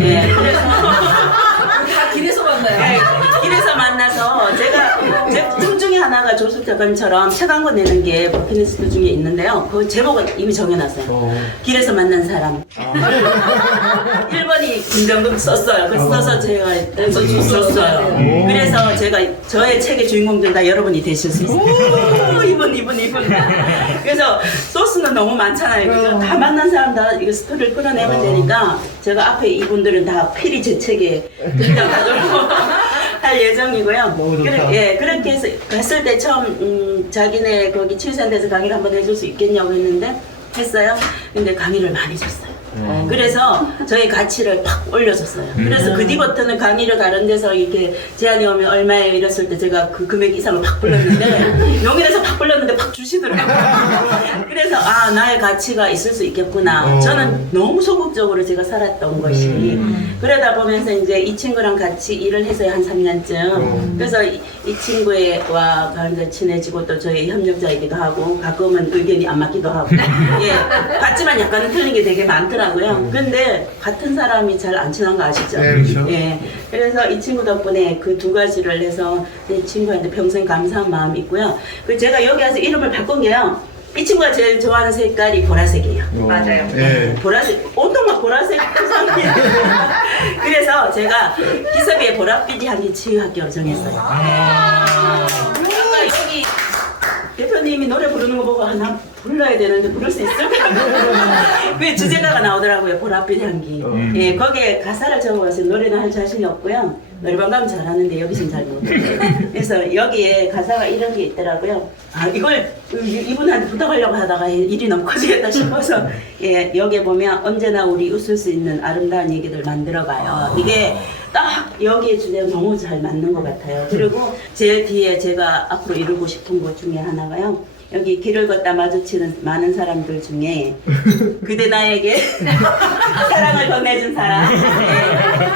예, 그래서 다 길에서 만나요. 네, 길에서 만나서 제가 춤 중에 하나가 조숙 작가님처럼 책 한 권 내는 게 버킷리스트 중에 있는데요. 그 제목은 이미 정해놨어요. 길에서 만난 사람. 1번이 김정금 썼어요. 그래서 써서 제가 썼어요. 그래서 제가 저의 책의 주인공들 다 여러분이 되실 수 있어요. 이분. 그래서 소스는 너무 많잖아요. 그래서 다 만난 사람 다 이거 스토리를 끌어내면 되니까 제가 앞에 이분들은 다 필히 제 책에 등장하도록 할 예정이고요. 그렇게 해서 갔을 때 처음 자기네 거기 칠산대에서 강의를 한번 해줄 수 있겠냐고 했는데 했어요. 근데 강의를 많이 줬어요. 그래서 저의 가치를 팍 올려줬어요. 그래서 그 뒤부터는 강의를 다른 데서 이렇게 제안이 오면 얼마에 이랬을 때 제가 그 금액 이상을 팍 불렀는데 용인에서 팍 불렀는데 팍 주시더라고요. 그래서 나의 가치가 있을 수 있겠구나. 저는 너무 소극적으로 제가 살았던 것이 그러다 보면서 이제 이 친구랑 같이 일을 해서요 한 3년쯤. 그래서 이 친구와 이제 친해지고 또 저희 협력자이기도 하고 가끔은 의견이 안 맞기도 하고 같지만 약간은 틀린 게 되게 많더라고요. 근데 같은 사람이 잘 안 친한 거 아시죠? 네, 그렇죠. 그래서 이 친구 덕분에 그 두 가지를 해서 이 친구한테 평생 감사한 마음이 있고요. 그리고 제가 여기 와서 이름을 바꾼 게요. 이 친구가 제일 좋아하는 색깔이 보라색이에요. 맞아요. 보라색, 온통만 보라색 구성이에요. 그래서 제가 기섭이의 보랏빛이 한기 치유학교를 정했어요. 아까 여기 대표님이 노래 부르는 거 보고 나 불러야 되는데 부를 수 있을까? 그 주제가가 나오더라고요. 보랏빛 향기. 거기에 가사를 적어서 노래는 할 자신이 없고요. 노래방 가면 잘하는데 여기서는 잘 못해요. 그래서 여기에 가사가 이런 게 있더라고요. 이걸 이분한테 부탁하려고 하다가 일이 너무 커지겠다 싶어서 여기에 보면 언제나 우리 웃을 수 있는 아름다운 얘기들 만들어가요. 이게 딱 여기에 주제가 너무 잘 맞는 것 같아요. 그리고 제일 뒤에 제가 앞으로 이루고 싶은 것 중에 하나가요. 여기 길을 걷다 마주치는 많은 사람들 중에 그대 나에게 사랑을 건네준 사람.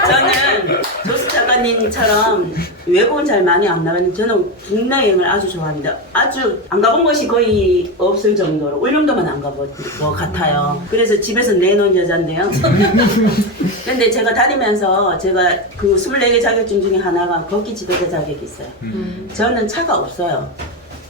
저는 조숙 작가님처럼 외국은 잘 많이 안 나가는데 저는 국내 여행을 아주 좋아합니다. 아주 안 가본 곳이 거의 없을 정도로 울릉도만 안 가본 것 같아요. 그래서 집에서 내놓은 여잔데요. 근데 제가 다니면서 제가 그 24개 자격증 중에 하나가 걷기 지도자 자격이 있어요. 저는 차가 없어요.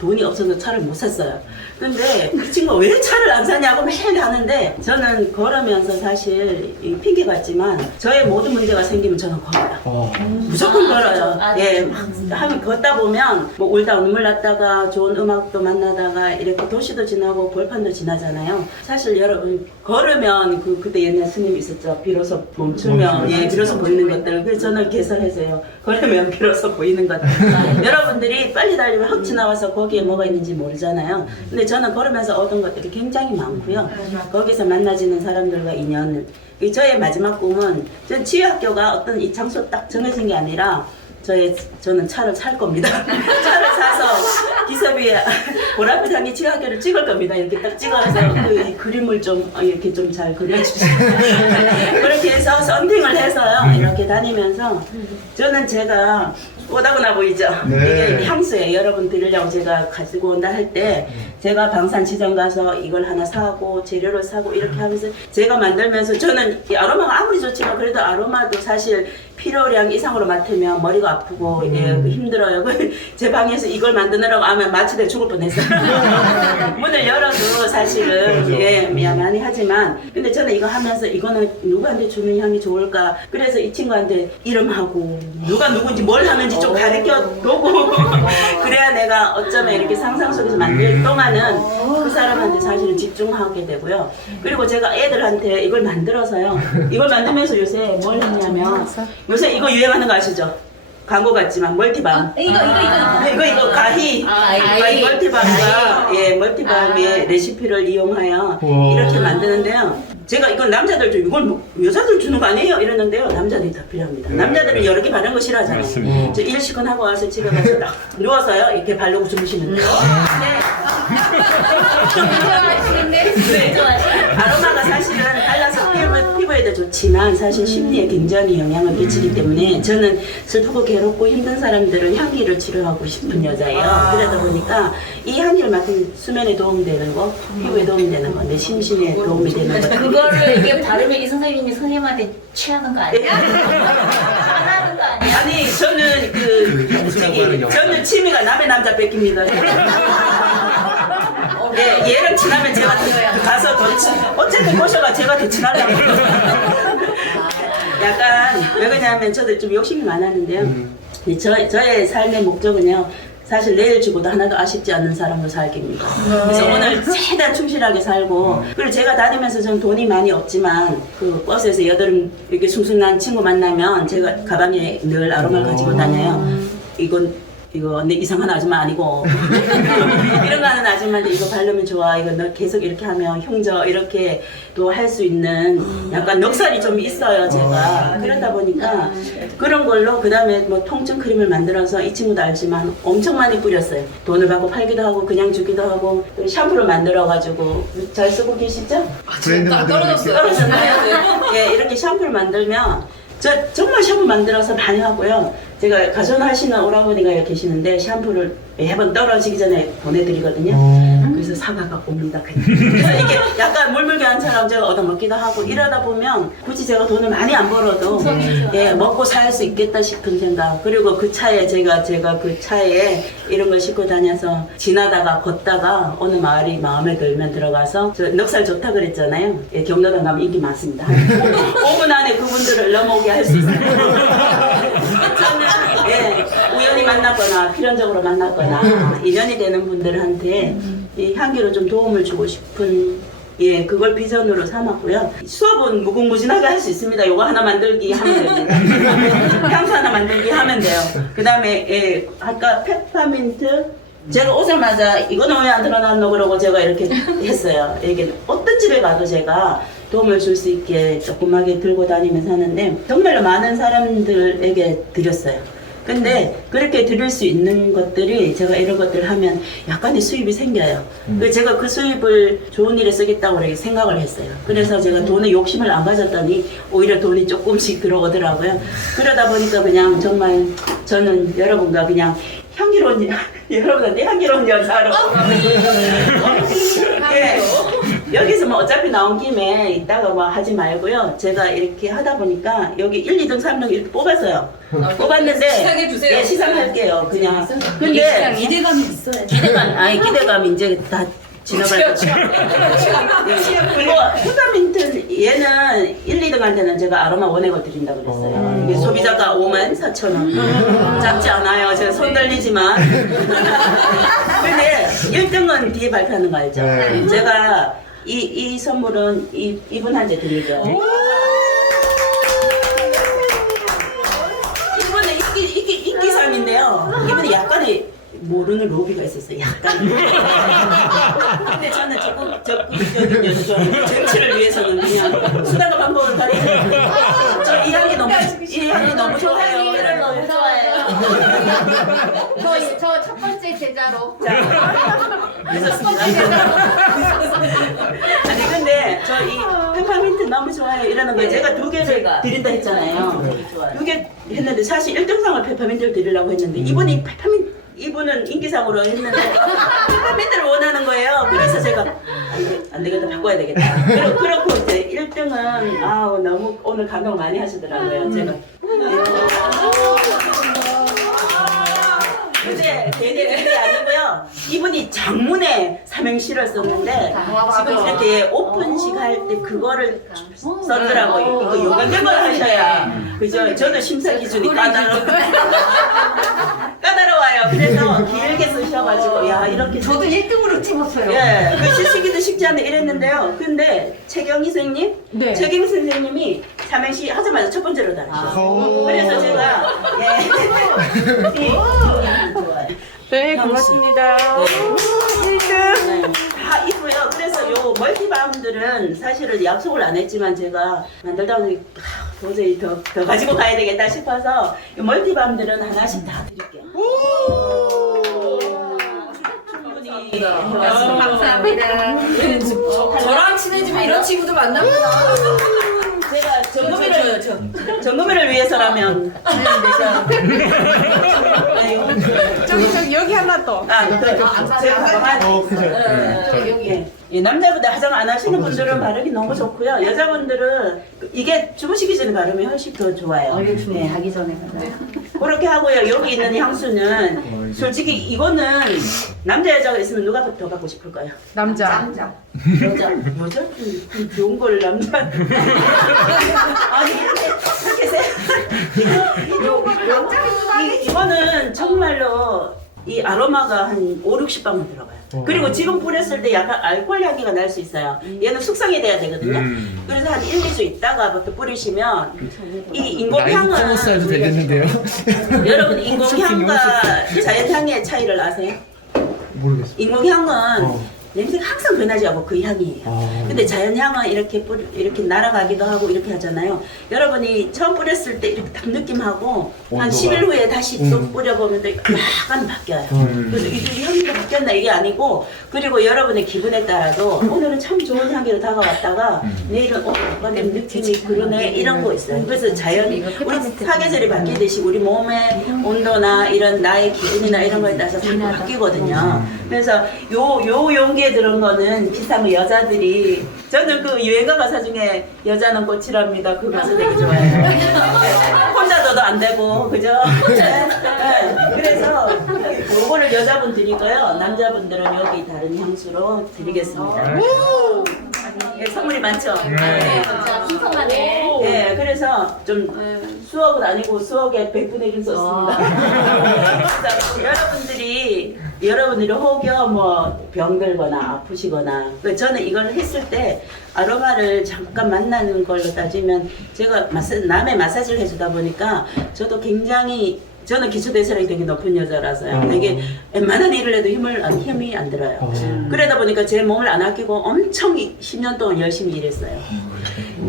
돈이 없어서 차를 못 샀어요. 근데 그 친구가 왜 차를 안 사냐고 매일 하는데 저는 걸으면서 사실 핑계 같지만 저의 모든 문제가 생기면 저는 걸어요. 무조건 걸어요. 예, 하면 걷다 보면 뭐 울다 눈물 났다가 좋은 음악도 만나다가 이렇게 도시도 지나고 벌판도 지나잖아요. 사실 여러분 걸으면 그때 옛날 스님이 있었죠. 비로소 멈추면 예, 비로소 보이는 것들. 그래서 저는 개설해서요. 걸으면 비로소 보이는 것들. 여러분들이 빨리 달리면 헉 지나와서 거기에 뭐가 있는지 모르잖아요. 근데 저는 걸으면서 얻은 것들이 굉장히 많고요. 거기서 만나지는 사람들과 인연. 저의 마지막 꿈은 전 치유학교가 어떤 이 장소 딱 정해진 게 아니라 저는 차를 살 겁니다. 차를 사서 기섭이 보랏빛 한개 치유학교를 찍을 겁니다. 이렇게 딱 찍어서 그 그림을 좀 이렇게 좀 잘 그려주시고 그렇게 해서 썬팅을 해서요. 이렇게 다니면서 저는 제가 오다구나 보이죠? 네. 이게 향수예요. 여러분 드리려고 제가 가지고 온다 할 때 제가 방산시장 가서 이걸 하나 사고 재료를 사고 이렇게 하면서 제가 만들면서 저는 이 아로마가 아무리 좋지만 그래도 아로마도 사실 필요량 이상으로 맡으면 머리가 아프고 예, 힘들어요. 제 방에서 이걸 만드느라고 아마 마취돼 죽을 뻔했어요. 문을 열어도 사실은 예, 많이 하지만 근데 저는 이거 하면서 이거는 누구한테 주면 향이 좋을까 그래서 이 친구한테 이름하고 누가 누군지 뭘 하는지 좀 가르쳐보고 그래야 내가 어쩌면 이렇게 상상 속에서 만들 동안은 그 사람한테 사실은 집중하게 되고요. 그리고 제가 애들한테 이걸 만들어서요. 이걸 만들면서 요새 뭘 했냐면 요새 이거 유행하는 거 아시죠? 광고 같지만 멀티밤. 이거 가히 멀티밤과 예 멀티밤의 레시피를 이용하여 이렇게 만드는데요. 제가 이건 남자들 좀 이걸 뭐 여자들 주는 거 아니에요? 이러는데요. 남자들이 더 필요합니다. 남자들은 여러 개 바르는 거 싫어하잖아요. 저 일 시간 하고 와서 집에 가서 딱 누워서요 이렇게 바르고 주무시면 돼요. 네. 아로마가 사실은 달라서 피부에도 좋지만 사실 심리에 굉장히 영향을 끼치기 때문에 저는 슬프고 괴롭고 힘든 사람들은 향기를 치료하고 싶은 여자예요. 그러다 보니까 이 향기를 맡으면 수면에 도움이 되는 거, 피부에 도움이 되는 거, 내 심신에 도움이 되는 거. 그거를 이게 바르면 이 선생님이 선생님한테 취하는 거 아니에요? 화나는 거 아니에요? 아니 저는 저는 취미가 남의 남자 뺏깁니다. 예, 얘랑 친하면 제가 가서 어쨌든 모셔가 제가 더 친하려고. 약간 왜 그러냐면 저도 좀 욕심이 많았는데요. 저의 삶의 목적은요. 사실 내일 죽어도 하나도 아쉽지 않는 사람으로 살기입니다. 그래서 오늘 최대한 충실하게 살고 그리고 제가 다니면서 전 돈이 많이 없지만 그 버스에서 여드름 이렇게 숭숭난 친구 만나면 제가 가방에 늘 아로마를 가지고 다녀요. 이거 내 이상한 아줌마 아니고 이런 거 하는 아줌마인데 이거 바르면 좋아 이거 너 계속 이렇게 하면 흉져 이렇게 또 할 수 있는 약간 넉살이 좀 있어요 제가 그러다 보니까 그런 걸로 그 다음에 뭐 통증 크림을 만들어서 이 친구도 알지만 엄청 많이 뿌렸어요. 돈을 받고 팔기도 하고 그냥 주기도 하고 샴푸를 만들어 가지고 잘 쓰고 계시죠? 딱 떨어졌어요. 떨어졌나요? 예, 이렇게 샴푸를 만들면 정말 샴푸 만들어서 많이 하고요. 제가 가전하시는 오라버니가 계시는데 샴푸를 매번 떨어지기 전에 보내드리거든요. 그래서 사과가 옵니다. 그래서 이게 약간 물물교환처럼 제가 얻어먹기도 하고 이러다 보면 굳이 제가 돈을 많이 안 벌어도 예, 먹고 살 수 있겠다 싶은 생각. 그리고 그 차에 제가 그 차에 이런 걸 싣고 다녀서 지나다가 걷다가 어느 마을이 마음에 들면 들어가서 저 넉살 좋다 그랬잖아요. 예, 경로당 가면 인기 많습니다. 5분 안에 그분들을 넘어오게 할 수 있어요. 저는 예, 우연히 만났거나 필연적으로 만났거나 인연이 되는 분들한테 이 향기로 좀 도움을 주고 싶은 예, 그걸 비전으로 삼았고요. 수업은 무궁무진하게 할 수 있습니다. 요거 하나 만들기 하면 됩니다. 향수 하나 만들기 하면 돼요. 그 다음에 예, 아까 페퍼민트 제가 오자마자 이거는 왜 안 들어놨노 그러고 제가 이렇게 했어요. 이게 어떤 집에 가도 제가 도움을 줄 수 있게 조그맣게 들고 다니면서 하는데 정말로 많은 사람들에게 드렸어요. 근데 그렇게 드릴 수 있는 것들이 제가 이런 것들을 하면 약간의 수입이 생겨요. 그래서 제가 그 수입을 좋은 일에 쓰겠다고 이렇게 생각을 했어요. 그래서 제가 돈에 욕심을 안 가졌더니 오히려 돈이 조금씩 들어오더라고요. 그러다 보니까 그냥 정말 저는 여러분과 그냥 향기로운 여러분한테 향기로운 여자로 예, 여기서 뭐 어차피 나온 김에 이따가 뭐 하지 말고요. 제가 이렇게 하다 보니까 여기 1, 2등, 3등 이렇게 뽑았어요. 뽑았는데 시상해 주세요. 예, 시상할게요. 그냥. 근데 기대감이 있어요. 기대감 이제 다 지나갈 거. 그리고 페퍼민트 얘는 1, 2등한테는 제가 아로마 원액을 드린다고 그랬어요. 이게 소비자가 54,000원. 작지 않아요. 제가 손 떨리지만. 근데 1등은 뒤에 발표하는 거 알죠? 네. 제가 이 선물은 이분한테 드리죠. 이분은 인기상인데요. 이분이 약간의 모르는 로비가 있었어요. 약간. 근데 저는 적극적인 여자 정치를 위해서는 그냥 수단과 방법을 가리는. 저 이 향이 너무 좋아요. 이런 거 너무 좋아해요. 저 첫 번째 제자로. 있었습니다. 아니 근데 저 이 페퍼민트 너무 좋아요 이러는 거예요. 제가 2개를 드린다 했잖아요. 2개 했는데 사실 1등상을 페퍼민트를 드리려고 했는데 이분은 인기상으로 했는데 페퍼민트를 원하는 거예요. 그래서 제가 안 되겠다 바꿔야 되겠다. 그렇고 이제 1등은 너무 오늘 감동 많이 하시더라고요. 제가. 근데 그게 아니고요. 이분이 장문에 삼행시를 썼는데 지금 이렇게 오픈식 할 때 그거를 썼더라고요. 이거 요강된 걸 하셔야 그죠? 저도 심사 기준이 까다로워요. 그래서 길게 쓰셔가지고 야 이렇게 저도 1등으로 찍었어요. 예, 그 쓰시기도 쉽지 않네 이랬는데요. 근데 최경희 선생님, 네. 최경희 선생님이 삼행시 하자마자 첫 번째로 달으셨어요. 그래서 제가 좋아요. 네, 고맙습니다. 네, 다 있고요. 그래서 요 멀티밤들은 사실은 약속을 안 했지만 제가 만들다 보니 도저히 더 가지고 가야 되겠다 싶어서 요 멀티밤들은 하나씩 다 드릴게요. 충분히 감사합니다. 저랑 친해지면 이런 친구도 만납니다. 제가 정금이를 위해서라면 저기 여기 하나 더. 남자분들 화장 안 하시는 분들은 바르기 너무 좋고요. 여자분들은 이게 주무시기 전에 바르면 훨씬 더 좋아요. 네, 자기 전에 받아요. 그렇게 하고요. 여기 있는 향수는 솔직히 이거는 남자 여자가 있으면 누가 더 갖고 싶을까요? 남자. 여자 그 좋은 걸 남자 아니 이렇게 이거는 정말로 이 아로마가 한 5, 60방울 들어가요. 그리고 지금 뿌렸을 때 약간 알코올 향기가 날 수 있어요. 얘는 숙성이 돼야 되거든요. 그래서 한 1, 2주 있다가부터 뿌리시면 이 인공향은 써도 되겠는데요? 여러분 인공향과 자연향의 차이를 아세요? 모르겠어요. 인공향은 냄새가 항상 변하지 않고 그 향이에요. 근데 자연향은 이렇게 이렇게 날아가기도 하고 이렇게 하잖아요. 여러분이 처음 뿌렸을 때 이렇게 딱 느낌하고 한 10일 후에 다시 또 뿌려보면 또 약간 바뀌어요. 그래서 이 향기가 바뀌었나 이게 아니고 그리고 여러분의 기분에 따라도 오늘은 참 좋은 향기로 다가왔다가 내일은 약간 느낌이 그러네 이런 거 있어요. 그래서 우리 사계절이 바뀌듯이 우리 몸의 온도나 이런 나의 기분이나 이런 거에 따라서 자꾸 바뀌거든요. 그래서 요 용기에 들은 거는 비싼 거 여자들이 저는 그 유행가 가사 중에 여자는 꽃이랍니다. 그 가사 되게 좋아해요. 혼자 둬도 안 되고 그죠? 네. 그래서 요거를 여자분 드리고요. 남자분들은 여기 다른 향수로 드리겠습니다. 네, 선물이 많죠? 네, 진짜 신선하네. 네, 그래서 좀 수억은 아니고 수억에 100분의 1 썼습니다. 여러분들이 혹여 뭐 병들거나 아프시거나 저는 이걸 했을 때 아로마를 잠깐 만나는 걸로 따지면 제가 남의 마사지를 해주다 보니까 저도 굉장히 저는 기초대사량이 되게 높은 여자라서요. 되게 웬만한 일을 해도 힘이 안 들어요. 그러다 보니까 제 몸을 안 아끼고 엄청 10년 동안 열심히 일했어요.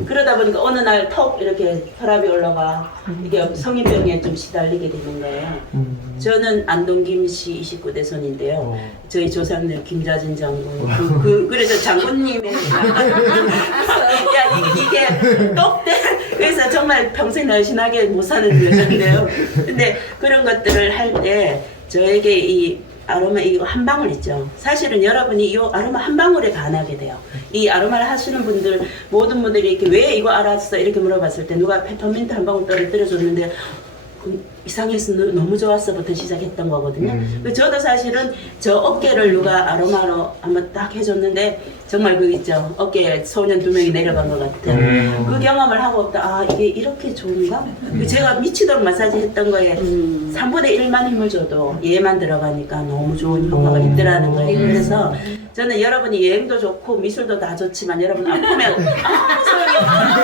그러다 보니까 어느 날 턱 이렇게 혈압이 올라가 이게 성인병에 좀 시달리게 되는 거예요. 저는 안동김씨 29대 손인데요. 저희 조상들 김자진 장군 그래서 장군님의 이게 똑대 그래서 정말 평생 날씬하게 못 사는 여자인데요. 근데 그런 것들을 할 때 저에게 이 아로마 이거 한 방울 있죠. 사실은 여러분이 이 아로마 한 방울에 반하게 돼요. 이 아로마를 하시는 분들 모든 분들이 이렇게 왜 이거 알았어 이렇게 물어봤을 때 누가 페퍼민트 한 방울 떨어뜨려줬는데 이상해서 너무 좋았어부터 시작했던 거거든요. 저도 사실은 저 어깨를 누가 아로마로 한번 딱 해줬는데 정말 그 있죠. 어깨에 소년 2명이 내려간 것 같은 그 경험을 하고 아 이게 이렇게 좋은가? 제가 미치도록 마사지 했던 거에 3분의 1만 힘을 줘도 얘만 들어가니까 너무 좋은 효과가 있더라는 거예요. 그래서 저는 여러분이 여행도 좋고 미술도 다 좋지만 여러분 아프면 소용이 없어요.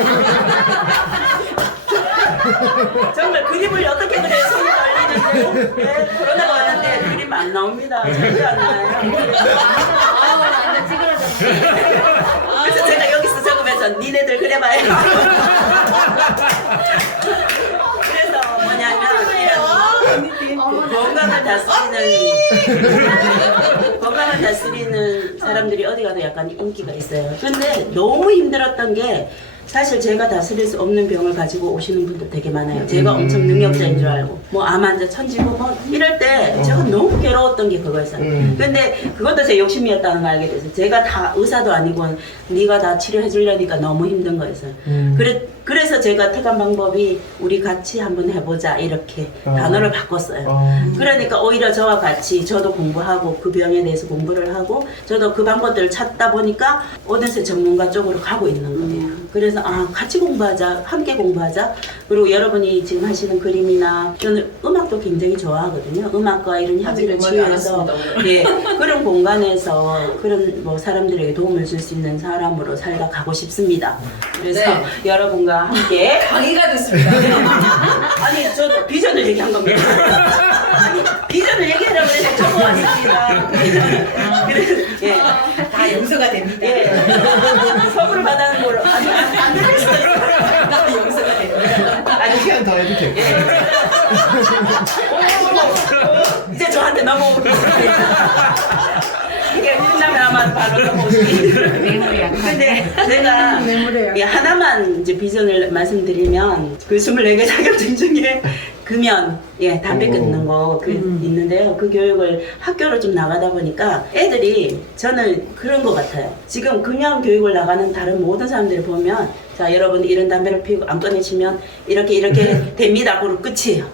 정말 그림을 어떻게 그려요? 손이 떨리는데 네, 코로나가 왔는데 그림 안 나옵니다. 절대 안 나와요. 그래서 제가 여기서 적으면서 니네들 그려봐요. 그래서 뭐냐면 건강을 다스리는 사람들이 어디 가도 약간 인기가 있어요. 근데 너무 힘들었던 게 사실 제가 다스릴 수 없는 병을 가지고 오시는 분들 되게 많아요. 제가 엄청 능력자인 줄 알고 뭐 암 환자 천지고 뭐 이럴 때 제가 너무 괴로웠던 게 그거였어요. 근데 그것도 제 욕심이었다는 걸 알게 돼서 제가 다 의사도 아니고 네가 다 치료해 주려니까 너무 힘든 거였어요. 그래서 제가 택한 방법이 우리 같이 한번 해보자 이렇게 단어를 바꿨어요. 그러니까 오히려 저와 같이 저도 공부하고 그 병에 대해서 공부를 하고 저도 그 방법들을 찾다 보니까 어느새 전문가 쪽으로 가고 있는 거예요. 그래서 같이 공부하자, 함께 공부하자. 그리고 여러분이 지금 하시는 그림이나 저는 음악도 굉장히 좋아하거든요. 음악과 이런 향기를 치유해서 예, 그런 공간에서 그런 뭐 사람들에게 도움을 줄 수 있는 사람으로 살아가고 싶습니다. 그래서 네. 여러분과 함께 강의가 됐습니다. 아니 저도 비전을 얘기한 겁니다. 아니 비전을 얘기하려고 해서 적어 왔습니다. 그래서 예, 다 용서가 됩니다. 예, 선물을 받아는 걸로 안될 수도 있어요. 용서가 됩니다. 아니 시간 더 해도 되고. 이제 저한테 넘어오고 이게 끝나면 아마 바로 넘어오시기. 근데 제가 예, 하나만 이제 비전을 말씀드리면 그 24개 자격증 중에 금연, 예, 담배 끊는 거 있는데요. 그 교육을 학교로 좀 나가다 보니까 애들이 저는 그런 것 같아요. 지금 금연 교육을 나가는 다른 모든 사람들을 보면 자, 여러분 이런 담배를 피우고 안 꺼내시면 이렇게 됩니다. 그리고 끝이에요.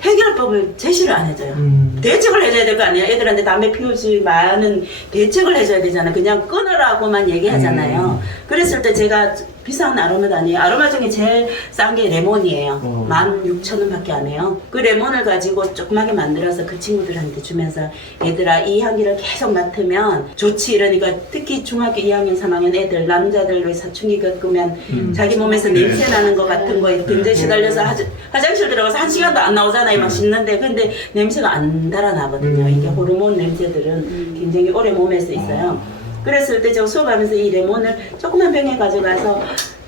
해결법을 제시를 안 해줘요. 대책을 해줘야 될 거 아니에요. 애들한테 담배 피우지 마는 대책을 해줘야 되잖아요. 그냥 끊으라고만 얘기하잖아요. 그랬을 때 제가 비싼 아로마도 아니에요. 아로마 중에 제일 싼 게 레몬이에요. 16,000원 밖에 안 해요. 그 레몬을 가지고 조그맣게 만들어서 그 친구들한테 주면서 얘들아 이 향기를 계속 맡으면 좋지. 이러니까 특히 중학교 2학년 3학년 애들 남자들 사춘기 겪으면 자기 몸에서 냄새 나는 것 같은 거에 굉장히 시달려서 화장실 들어가서 1시간도 안 나오잖아요. 막 씻는데 근데 냄새가 안 달아나거든요. 이게 호르몬 냄새들은 굉장히 오래 몸에서 있어요. 그랬을 때 제가 수업하면서 이 레몬을 조그만 병에 가져가서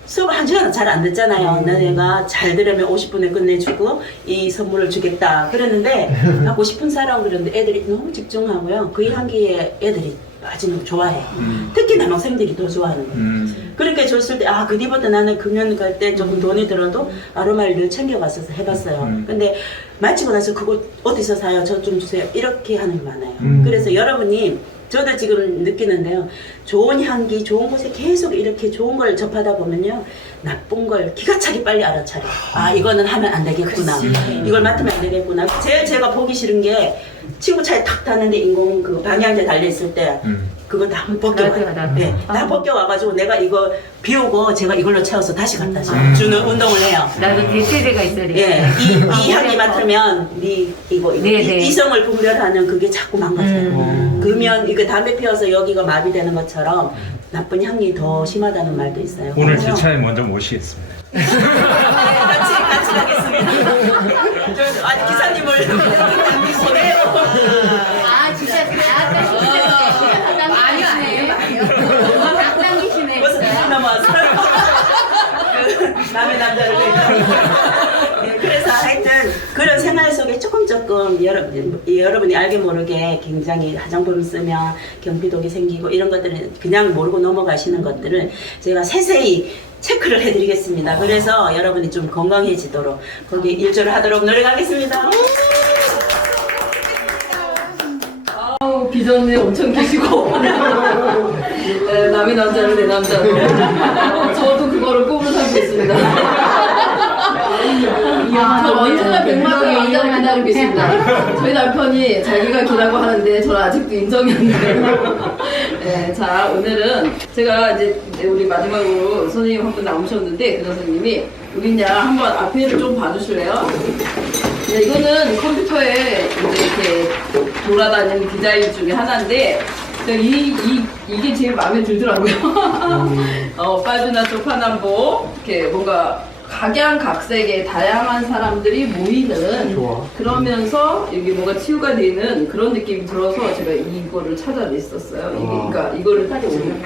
수업 1시간 잘 안 듣잖아요. 내가 잘 들으면 50분에 끝내주고 이 선물을 주겠다 그랬는데 갖고 싶은 사람 그랬는데 애들이 너무 집중하고요. 그 향기에 애들이 빠지는 거 좋아해. 특히 남학생들이 더 좋아하는 거예요. 그렇게 줬을 때 그 뒤부터 나는 금연 갈 때 조금 돈이 들어도 아로마를 늘 챙겨갔어서 해봤어요. 근데 마치고 나서 그거 어디서 사요? 저 좀 주세요. 이렇게 하는 게 많아요. 그래서 여러분이 저도 지금 느끼는데요. 좋은 향기, 좋은 곳에 계속 이렇게 좋은 걸 접하다 보면요. 나쁜 걸 기가 차게 빨리 알아차려. 이거는 하면 안 되겠구나. 이걸 맡으면 안 되겠구나. 제일 제가 보기 싫은 게 친구 차에 탁 탔는데 인공 그 방향제 달려있을 때 그거 다 벗겨와요. 네, 다 벗겨와가지고 내가 이거 비우고 제가 이걸로 채워서 다시 갖다 주는 운동을 해요. 나도 대체제가 있어야 돼. 예, 이 향기 맡으면 이거 이성을 분별하는 그게 자꾸 망가져요. 그러면 이거 담배 피워서 여기가 마비되는 것처럼 나쁜 향이 더 심하다는 말도 있어요. 오늘 제 차에 먼저 모시겠습니다. 같이 가겠습니다. 기사님을 보내요. 진짜 아니요. 당당히시네. 벌써 2분 넘어왔어요. 남의 남자를 그래서 하여튼 그런 생활 속에 조금 여러분이 알게 모르게 굉장히 화장품 쓰면 경피독이 생기고 이런 것들은 그냥 모르고 넘어가시는 것들을 제가 세세히 체크를 해드리겠습니다. 그래서 여러분이 좀 건강해지도록 거기 일조를 하도록 노력하겠습니다. 비전이 엄청 기시고 네, 남의 남자를 내 남자로 저도 그거를 꿈으로 삼고 있습니다. 저 언제나 100만 의 남자를 기다리고 있습니다. 저희 남편이 자기가 기라고 하는데 저는 아직도 인정이 안 돼요. 네, 자 오늘은 제가 이제 우리 마지막으로 선생님 한 분 나오셨는데 그 선생님이 우리냐 한번 앞에를 좀 봐주실래요? 네, 이거는 컴퓨터에 이제 이렇게 돌아다니는 디자인 중에 하나인데 이게 제일 마음에 들더라고요. 빠주나 쪽파남보 이렇게 뭔가 각양각색의 다양한 사람들이 모이는 그러면서 이게 뭔가 치유가 되는 그런 느낌이 들어서 제가 이거를 찾아냈었어요. 그러니까 이거를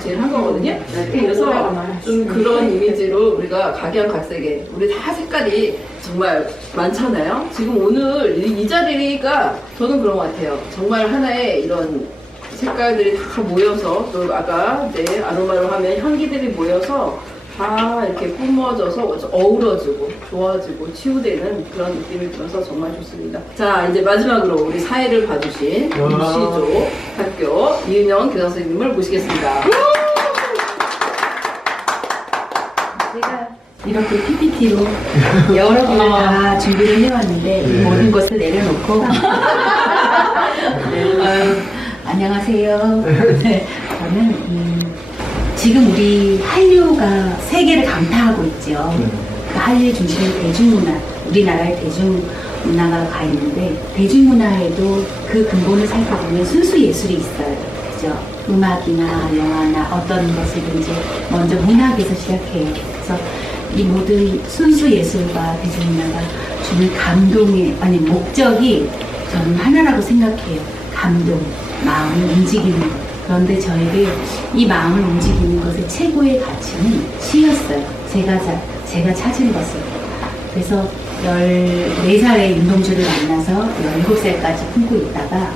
제일 한 거거든요. 그래서 좀 그런 이미지로 우리가 각양각색의 우리 다 색깔이 정말 많잖아요. 지금 오늘 이 자리가 저는 그런 것 같아요. 정말 하나의 이런 색깔들이 다 모여서 또 아까 이제 아로마로 하면 향기들이 모여서 다 이렇게 뿜어져서 어우러지고 좋아지고 치유되는 그런 느낌이 들어서 정말 좋습니다. 자 이제 마지막으로 우리 사회를 봐주신 시조 학교 이은영 교장 선생님을 모시겠습니다. 제가 이렇게 PPT로 여러 개를 다 준비를 해왔는데 이 모든 것을 내려놓고 안녕하세요. 네, 저는 지금 우리 한류가 세계를 강타하고 있죠. 그 한류의 중심은 대중문화, 우리나라의 대중문화가 가 있는데 대중문화에도 그 근본을 살펴보면 순수 예술이 있어요. 그죠? 음악이나 영화나 어떤 것이든지 먼저 문학에서 시작해요. 그래서 이 모든 순수 예술과 대중문화가 주는 감동의 목적이 저는 하나라고 생각해요. 감동, 마음을 움직이는 것. 그런데 저에게 이 마음을 움직이는 것의 최고의 가치는 시였어요. 제가 찾은 것을. 그래서 14살에 윤동주를 만나서 17살까지 품고 있다가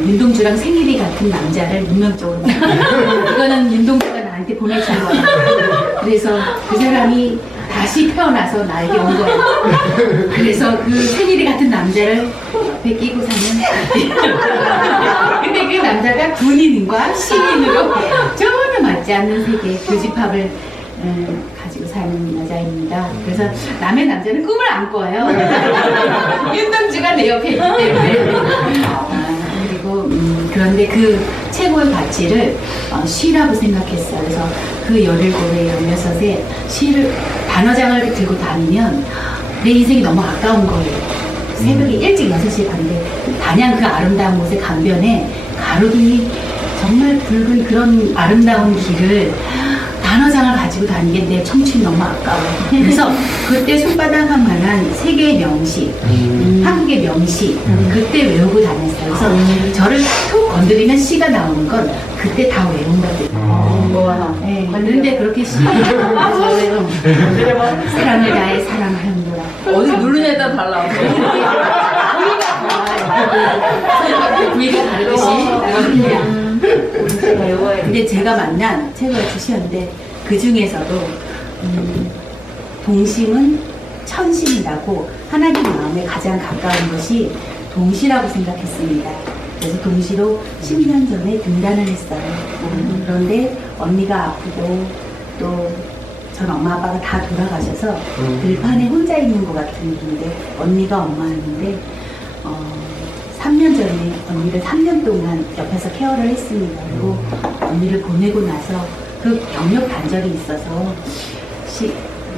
윤동주랑 생일이 같은 남자를 운명적으로 만났어요. 이거는 윤동주가 나한테 보내준 거예요. 그래서 그 사람이 다시 태어나서 나에게 온 거예요. 그래서 그 생일이 같은 남자를 옆에 끼고 사는 근데 그 남자가 군인과 시민으로 전혀 맞지 않는 세계 교집합을 가지고 사는 여자입니다. 그래서 남의 남자는 꿈을 안 꿔요. 윤동주가 내 옆에 있기 때문에. 그리고 그런데 그 최고의 가치를 시라고 생각했어요. 그래서 그 17에 16에 시를 단어장을 들고 다니면 내 인생이 너무 아까운 거예요. 새벽에 일찍 6시에 가는데 단양 그 아름다운 곳의 강변에 가로등이 정말 붉은 그런 아름다운 길을 단어장을 가지고 다니게 내 청춘이 너무 아까워. 그래서 그때 손바닥만한 세계의 명시, 한국의 명시 그때 외우고 다녔어요. 그래서 저를 툭 건드리면 시가 나오는 건 그때 다 외운 거거든요. 네, 근데 그렇게 시 사랑을 다해 사랑하는구나. 어디 누르냐에 따라 달라. 부위가 다르듯이 근데 제가 만난 최고의 주시였는데 그 중에서도 동심은 천심이라고 하나님 마음에 가장 가까운 것이 동시라고 생각했습니다. 그래서 동시로 10년 전에 등단을 했어요. 그런데 언니가 아프고 또 전 엄마 아빠가 다 돌아가셔서 들판에 혼자 있는 것 같은 일인데 언니가 엄마였는데 3년 전에 언니를 3년 동안 옆에서 케어를 했습니다. 그리고 언니를 보내고 나서 그 경력 단절이 있어서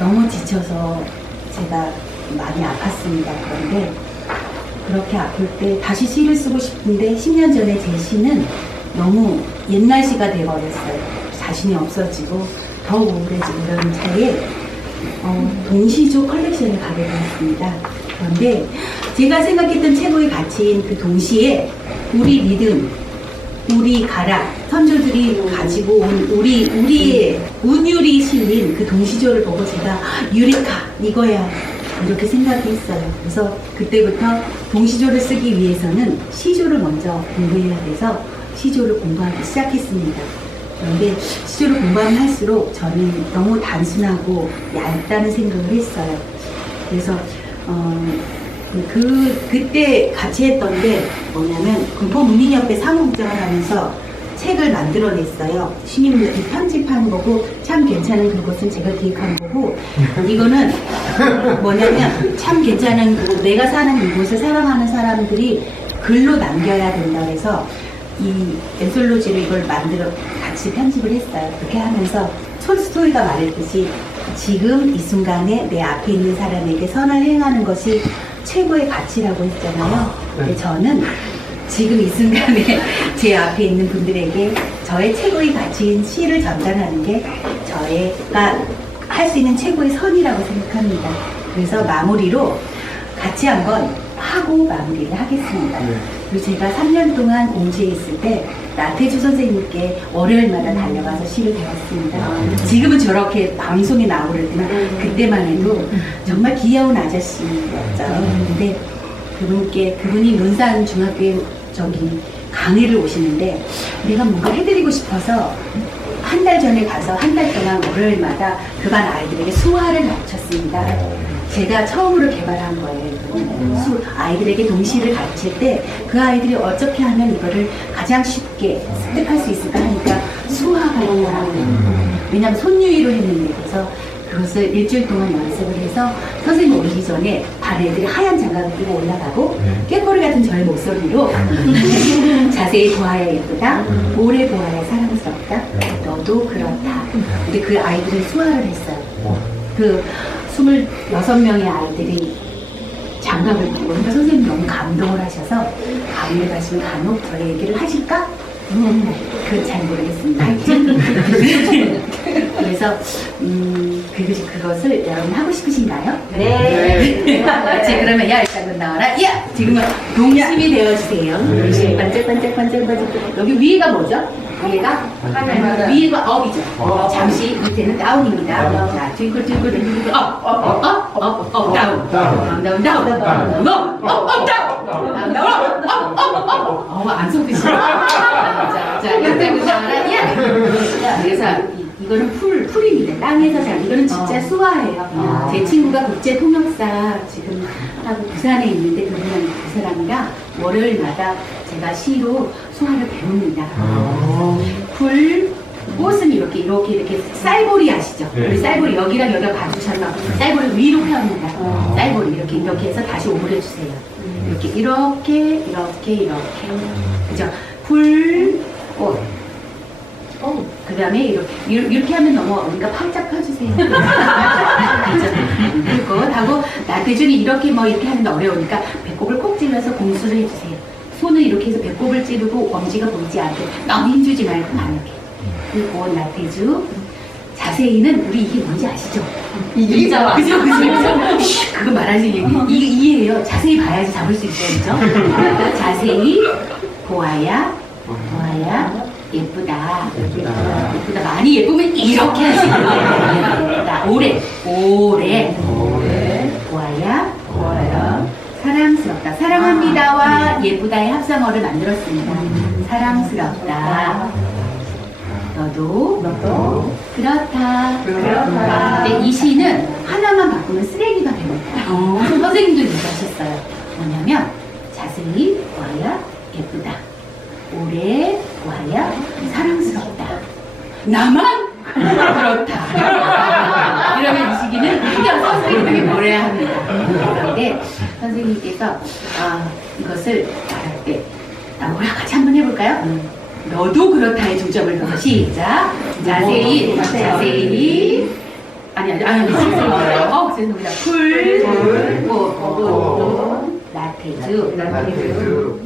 너무 지쳐서 제가 많이 아팠습니다. 그런데 그렇게 아플 때 다시 시를 쓰고 싶은데 10년 전에 제 시는 너무 옛날 시가 돼버렸어요. 자신이 없어지고 더욱 우울해지고 이런 차에 동시조 컬렉션을 가게 되었습니다. 그런데 제가 생각했던 최고의 가치인 그 동시에 우리 리듬, 우리 가락, 선조들이 가지고 온 우리의 운율이 실린 그 동시조를 보고 제가 유레카 이거야 이렇게 생각했어요. 그래서 그때부터 동시조를 쓰기 위해서는 시조를 먼저 공부해야 돼서 시조를 공부하기 시작했습니다. 그런데 시조를 공부하면 할수록 저는 너무 단순하고 얇다는 생각을 했어요. 그래서 그때 같이 했던 게 뭐냐면 군포문인협회 사무국장을 하면서 책을 만들어냈어요. 시민들이 편집한 거고 참 괜찮은 그것은 제가 기획한 거고 이거는 뭐냐면 참 괜찮은 그곳 내가 사는 이곳을 사랑하는 사람들이 글로 남겨야 된다 해서 이 엔솔로지로 이걸 만들어 같이 편집을 했어요. 그렇게 하면서 톨스토이가 말했듯이 지금 이 순간에 내 앞에 있는 사람에게 선을 행하는 것이 최고의 가치라고 했잖아요. 근데 저는 지금 이 순간에 제 앞에 있는 분들에게 저의 최고의 가치인 시를 전달하는 게 저희가 할 수 있는 최고의 선이라고 생각합니다. 그래서 마무리로 같이 한번 하고 마무리를 하겠습니다. 그리고 제가 3년 동안 공주에 있을 때 나태주 선생님께 월요일마다 달려가서 시를 배웠습니다. 지금은 저렇게 방송에 나오려지만 그때만 해도 정말 귀여운 아저씨였죠. 근데 그분이 논산 중학교에 저기 강의를 오시는데 내가 뭔가 해드리고 싶어서 한 달 전에 가서 한 달 동안 월요일마다 그 반 아이들에게 수화를 가르쳤습니다. 제가 처음으로 개발한 거예요. 아이들에게 동시를 가르칠 때 그 아이들이 어떻게 하면 이거를 가장 쉽게 습득할 수 있을까 하니까 수화가 있더라고요. 왜냐하면 손유희로 했는데 그래서 그것을 일주일 동안 연습을 해서 선생님 오기 전에 반 애들이 하얀 장갑을 끼고 올라가고 꾀꼬리 같은 저의 목소리로 자세히 보아야 예쁘다, 오래 보아야 사랑스럽다, 너도 그렇다. 근데 그 아이들은 수화를 했어요. 그 26명의 아이들이 장갑을 끼고 그러니까 선생님이 너무 감동을 하셔서 가을에 가시면 간혹 저의 얘기를 하실까? 그건 잘 모르겠습니다. 그래서 그것을 여러분 하고 싶으신가요? 네. 자, 그러면 야 일단 나와라. 야 지금은 동심이 되어주세요. 동심이 반짝반짝. 여기 위에가 뭐죠? 위에가 업이죠. 잠시 밑에는 다운입니다. 자, 트윙클 업, 다운. 안 속으시죠? 자, 일단 나와라. 야. 그래서 이거는 풀입니다. 땅에서 잘. 이거는 진짜 수화예요. 제 친구가 국제통역사 지금 하고 부산에 있는데 그 사람이랑 월요일마다 제가 시로 수화를 배웁니다. 꽃은 이렇게 쌀보리 아시죠? 우리 쌀보리 여기랑 여기가 봐주셔서 쌀보리 위로 펴옵니다. 쌀보리 이렇게 해서 다시 오므려주세요. 이렇게 그죠? 꽃. 그 다음에 이렇게 하면 너무 어린가 팔짝 펴주세요. 그리고 하고 나태준이 이렇게 하면 어려우니까 배꼽을 콕 찔러서 공수를 해주세요. 손을 이렇게 해서 배꼽을 찌르고 엄지가 보이지 않게 너무 힘주지 말고 가볍게. 그리고 나태주 자세히는 우리 이게 뭔지 아시죠? 이게 그죠? 그거 말하지 이해해요. 자세히 봐야지 잡을 수 있어요, 그죠? 자세히 보아야 예쁘다. 많이 예쁘면 이렇게 하시면 돼요. 예쁘다. 오래. 보아야. 사랑스럽다. 사랑합니다와 예쁘다의 합성어를 만들었습니다. 사랑스럽다. 너도 그렇다. 근데 이 시는 하나만 바꾸면 쓰레기가 됩니다. 선생님도 얘기하셨어요. 뭐냐면 자세히 보아야 예쁘다. 오래 보아야 사랑스럽다. 나만 그렇다. 이러면 이 시기는 선생님에게 뭐래야 합니다. 그런데 선생님께서 이것을 말할 때 우리가 같이 한번 해볼까요? 너도 그렇다의 중점을 둬서 시작. 자세히 죄송합니다. 나태주.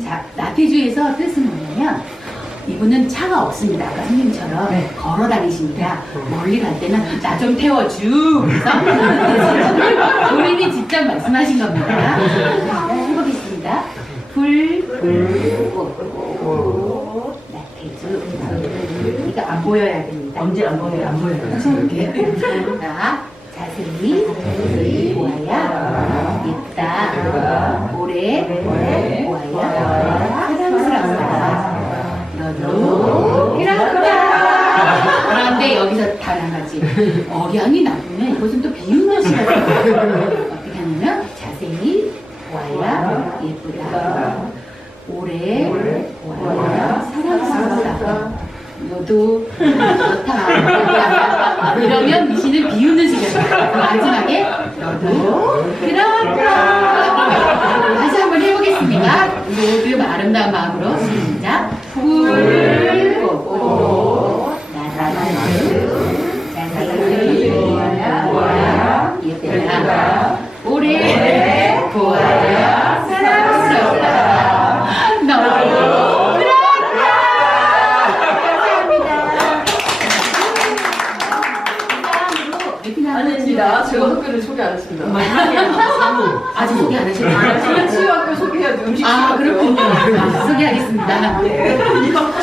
자, 나태주에서 뜻은 뭐냐면 이분은 차가 없습니다. 아까 선생님처럼 걸어 다니십니다. 멀리 갈 때는 나 좀 태워주. 그래서 본인이 직접 말씀하신 겁니다. 해보겠습니다. 나태주. 이거 안 보여야 됩니다. 언제 안 보여요? 안 보여요. 이렇게. 자, 자세히 보아야 예쁘다. 오래 보아야 사랑스럽다. 너도 그렇다. 그런데 여기서 단 한 가지 억양이 나쁘면 이것은 또 비웃는 시가 돼요. 어떻게 하냐면 자세히 보아야 보아야 예쁘다. 오래 보아야 사랑스럽다. 너도 좋다. 이러면 미신을 비웃는 시간이야. 마지막에 너도 그렇다. 다시 한번 해보겠습니다. 모두 아름다운 마음으로 시작. 붉고 나사를 보아야 예쁘다. 오래 보아야 사랑스럽다. 너도 아닙니다. 제가 학교를 소개 안 했습니다. 아직 소개 안 하셨나요? 제가 치유학교 소개해야지 음식 아, 치유학교. 그렇군요. 소개하겠습니다. 네.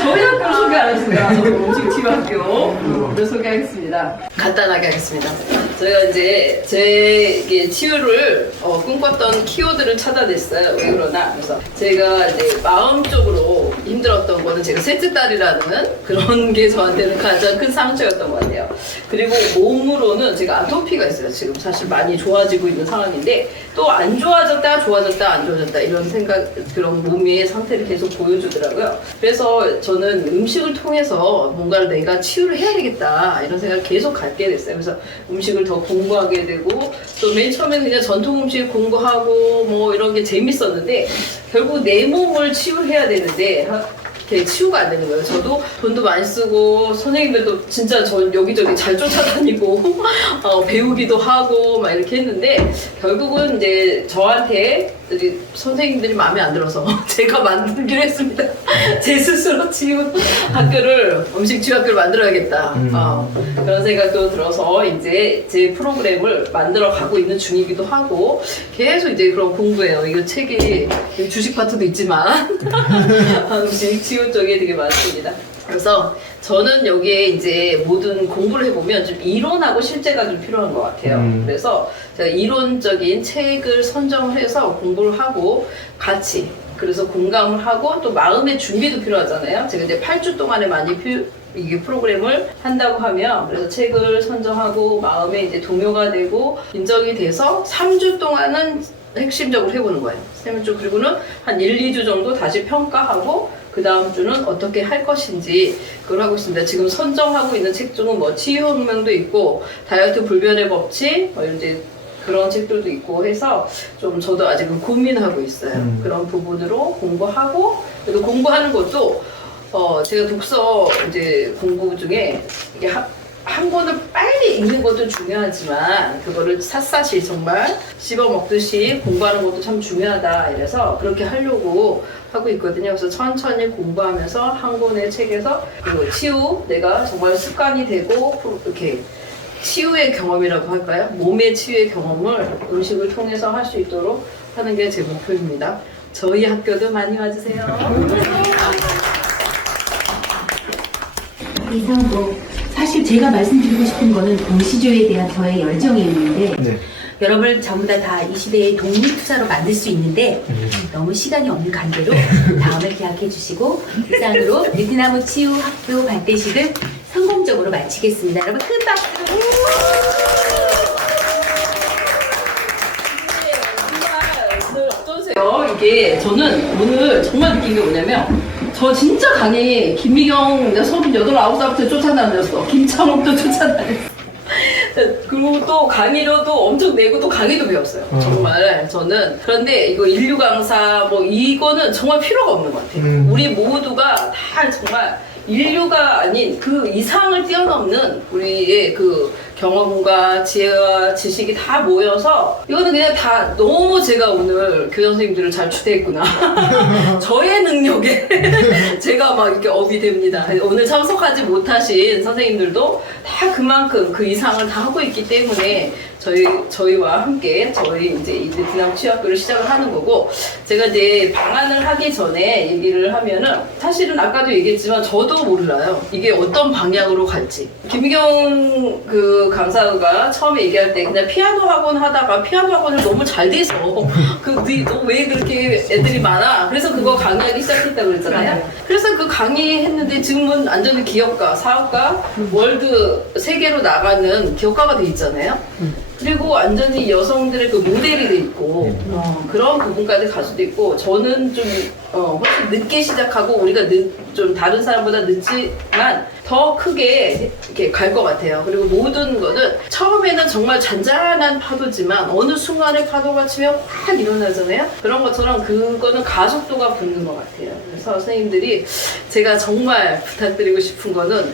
저희 학교를 소개 안 했습니다. 저도 음식 치유학교를 소개하겠습니다. 간단하게 하겠습니다. 제가 이제 제 치유를 꿈꿨던 키워드를 찾아냈어요. 왜 그러나? 그래서 제가 이제 마음적으로 힘들었던 거는 제가 셋째 딸이라는 그런 게 저한테는 가장 큰 상처였던 것 같아요. 그리고 몸으로는 제가 아토피가 있어요. 지금 사실 많이 좋아지고 있는 상황인데 또 안 좋아졌다 안 좋아졌다 이런 생각, 그런 몸의 상태를 계속 보여주더라고요. 그래서 저는 음식을 통해서 뭔가를 내가 치유를 해야 되겠다 이런 생각을 계속 갖게 됐어요. 그래서 음식을 더 공부하게 되고 또 맨 처음에는 그냥 전통 음식 공부하고 뭐 이런 게 재밌었는데 결국 내 몸을 치유해야 되는데 이렇게 치유가 안 되는 거예요. 저도 돈도 많이 쓰고 선생님들도 진짜 전 여기저기 잘 쫓아다니고 배우기도 하고 막 이렇게 했는데 결국은 이제 저한테 선생님들이 마음에 안 들어서 제가 만들기로 했습니다. 제 스스로 치유 학교를, 음식 치유 학교를 만들어야겠다. 그런 생각도 들어서 이제 제 프로그램을 만들어 가고 있는 중이기도 하고 계속 이제 그런 공부해요. 이거 책이 주식 파트도 있지만 음식 치유 쪽에 되게 많습니다. 그래서 저는 여기에 이제 모든 공부를 해보면 좀 이론하고 실제가 좀 필요한 것 같아요. 그래서 제가 이론적인 책을 선정을 해서 공부를 하고 같이, 그래서 공감을 하고 또 마음의 준비도 필요하잖아요. 제가 이제 8주 동안에 많이 이게 프로그램을 한다고 하면, 그래서 책을 선정하고 마음에 이제 동요가 되고 인정이 돼서 3주 동안은 핵심적으로 해보는 거예요. 3주, 그리고는 한 1, 2주 정도 다시 평가하고 그 다음 주는 어떻게 할 것인지 그걸 하고 있습니다. 지금 선정하고 있는 책 중은 뭐 치유혁명도 있고 다이어트 불변의 법칙 뭐 이제 그런 책들도 있고 해서 좀 저도 아직은 고민하고 있어요. 그런 부분으로 공부하고, 그래도 공부하는 것도 제가 독서 이제 공부 중에 이게 한 권을 빨리 읽는 것도 중요하지만 그거를 샅샅이 정말 씹어 먹듯이 공부하는 것도 참 중요하다 이래서 그렇게 하려고 하고 있거든요. 그래서 천천히 공부하면서 한 권의 책에서 그 치유, 내가 정말 습관이 되고 이렇게 치유의 경험이라고 할까요? 몸의 치유의 경험을 음식을 통해서 할 수 있도록 하는 게 제 목표입니다. 저희 학교도 많이 와주세요. 그래서 뭐 사실 제가 말씀드리고 싶은 거는 동시조에 대한 저의 열정이 있는데 여러분 전부 다 이 시대의 독립투자로 만들 수 있는데 너무 시간이 없는 관계로 다음에 계약해 주시고 이상으로 느티나무 치유 학교 발대식을 성공적으로 마치겠습니다. 여러분 큰 박수로. 오늘 어떠세요? 이게 저는 오늘 정말 느낀 게 뭐냐면 저 진짜 강의 김미경 38, 9살부터 쫓아다녔어. 김창욱도 쫓아다녔어. 그리고 또 강의료도 엄청 내고 또 강의도 배웠어요. 정말 저는. 그런데 이거 인류 강사 뭐 이거는 정말 필요가 없는 것 같아요. 우리 모두가 다 정말 인류가 아닌 그 이상을 뛰어넘는 우리의 그 경험과 지혜와 지식이 다 모여서 이거는 그냥 다 너무 제가 오늘 교장 선생님들을 잘 추대했구나. 저의 능력에 제가 막 이렇게 업이 됩니다. 오늘 참석하지 못하신 선생님들도 다 그만큼 그 이상을 다 하고 있기 때문에 저희와 함께 저희 이제 이 느티나무 치유학교를 시작을 하는 거고, 제가 이제 방안을 하기 전에 얘기를 하면은 사실은 아까도 얘기했지만 저도 몰라요. 이게 어떤 방향으로 갈지. 김미경 그 강사가 처음에 얘기할 때 그냥 피아노 학원 하다가 피아노 학원을 너무 잘 돼서 너 왜 그렇게 애들이 많아? 그래서 그거 강의하기 시작했다고 그랬잖아요. 그래서 그 강의했는데 지금은 완전히 기업가, 사업가, 월드 세계로 나가는 기업가가 돼 있잖아요. 그리고 완전히 여성들의 그 모델이 돼 있고 그런 부분까지 갈 수도 있고 저는 좀 훨씬 늦게 시작하고 우리가 좀 다른 사람보다 늦지만 더 크게 이렇게 갈 것 같아요. 그리고 모든 거는 처음에는 정말 잔잔한 파도지만 어느 순간에 파도가 치면 확 일어나잖아요. 그런 것처럼 그거는 가속도가 붙는 것 같아요. 그래서 선생님들이 제가 정말 부탁드리고 싶은 거는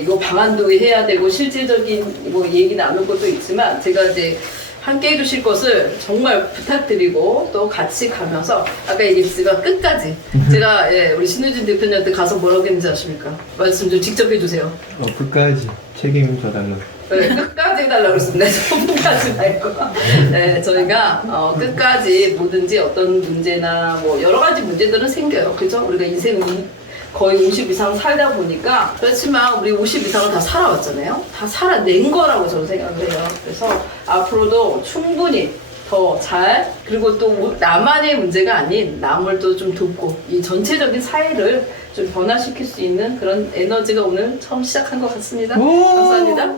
이거 방안도 해야 되고 실질적인 뭐 얘기 나눌 것도 있지만 제가 이제 함께 해주실 것을 정말 부탁드리고 또 같이 가면서 아까 얘기했지만 끝까지 제가 우리 신우진 대표님한테 가서 뭐라고 했는지 아십니까? 말씀 좀 직접 해주세요. 끝까지 책임져달라. 네, 끝까지 해달라고 했습니다. 처음까지 말고. 네, 저희가 끝까지 뭐든지 어떤 문제나 뭐 여러 가지 문제들은 생겨요. 그죠? 우리가 인생은 거의 50 이상 살다 보니까 그렇지만 우리 50 이상을 다 살아왔잖아요. 다 살아낸 거라고 저는 생각을 해요. 그래서 앞으로도 충분히 더 잘 그리고 또 나만의 문제가 아닌 남을 또 좀 돕고 이 전체적인 사회를 좀 변화시킬 수 있는 그런 에너지가 오늘 처음 시작한 것 같습니다. 감사합니다.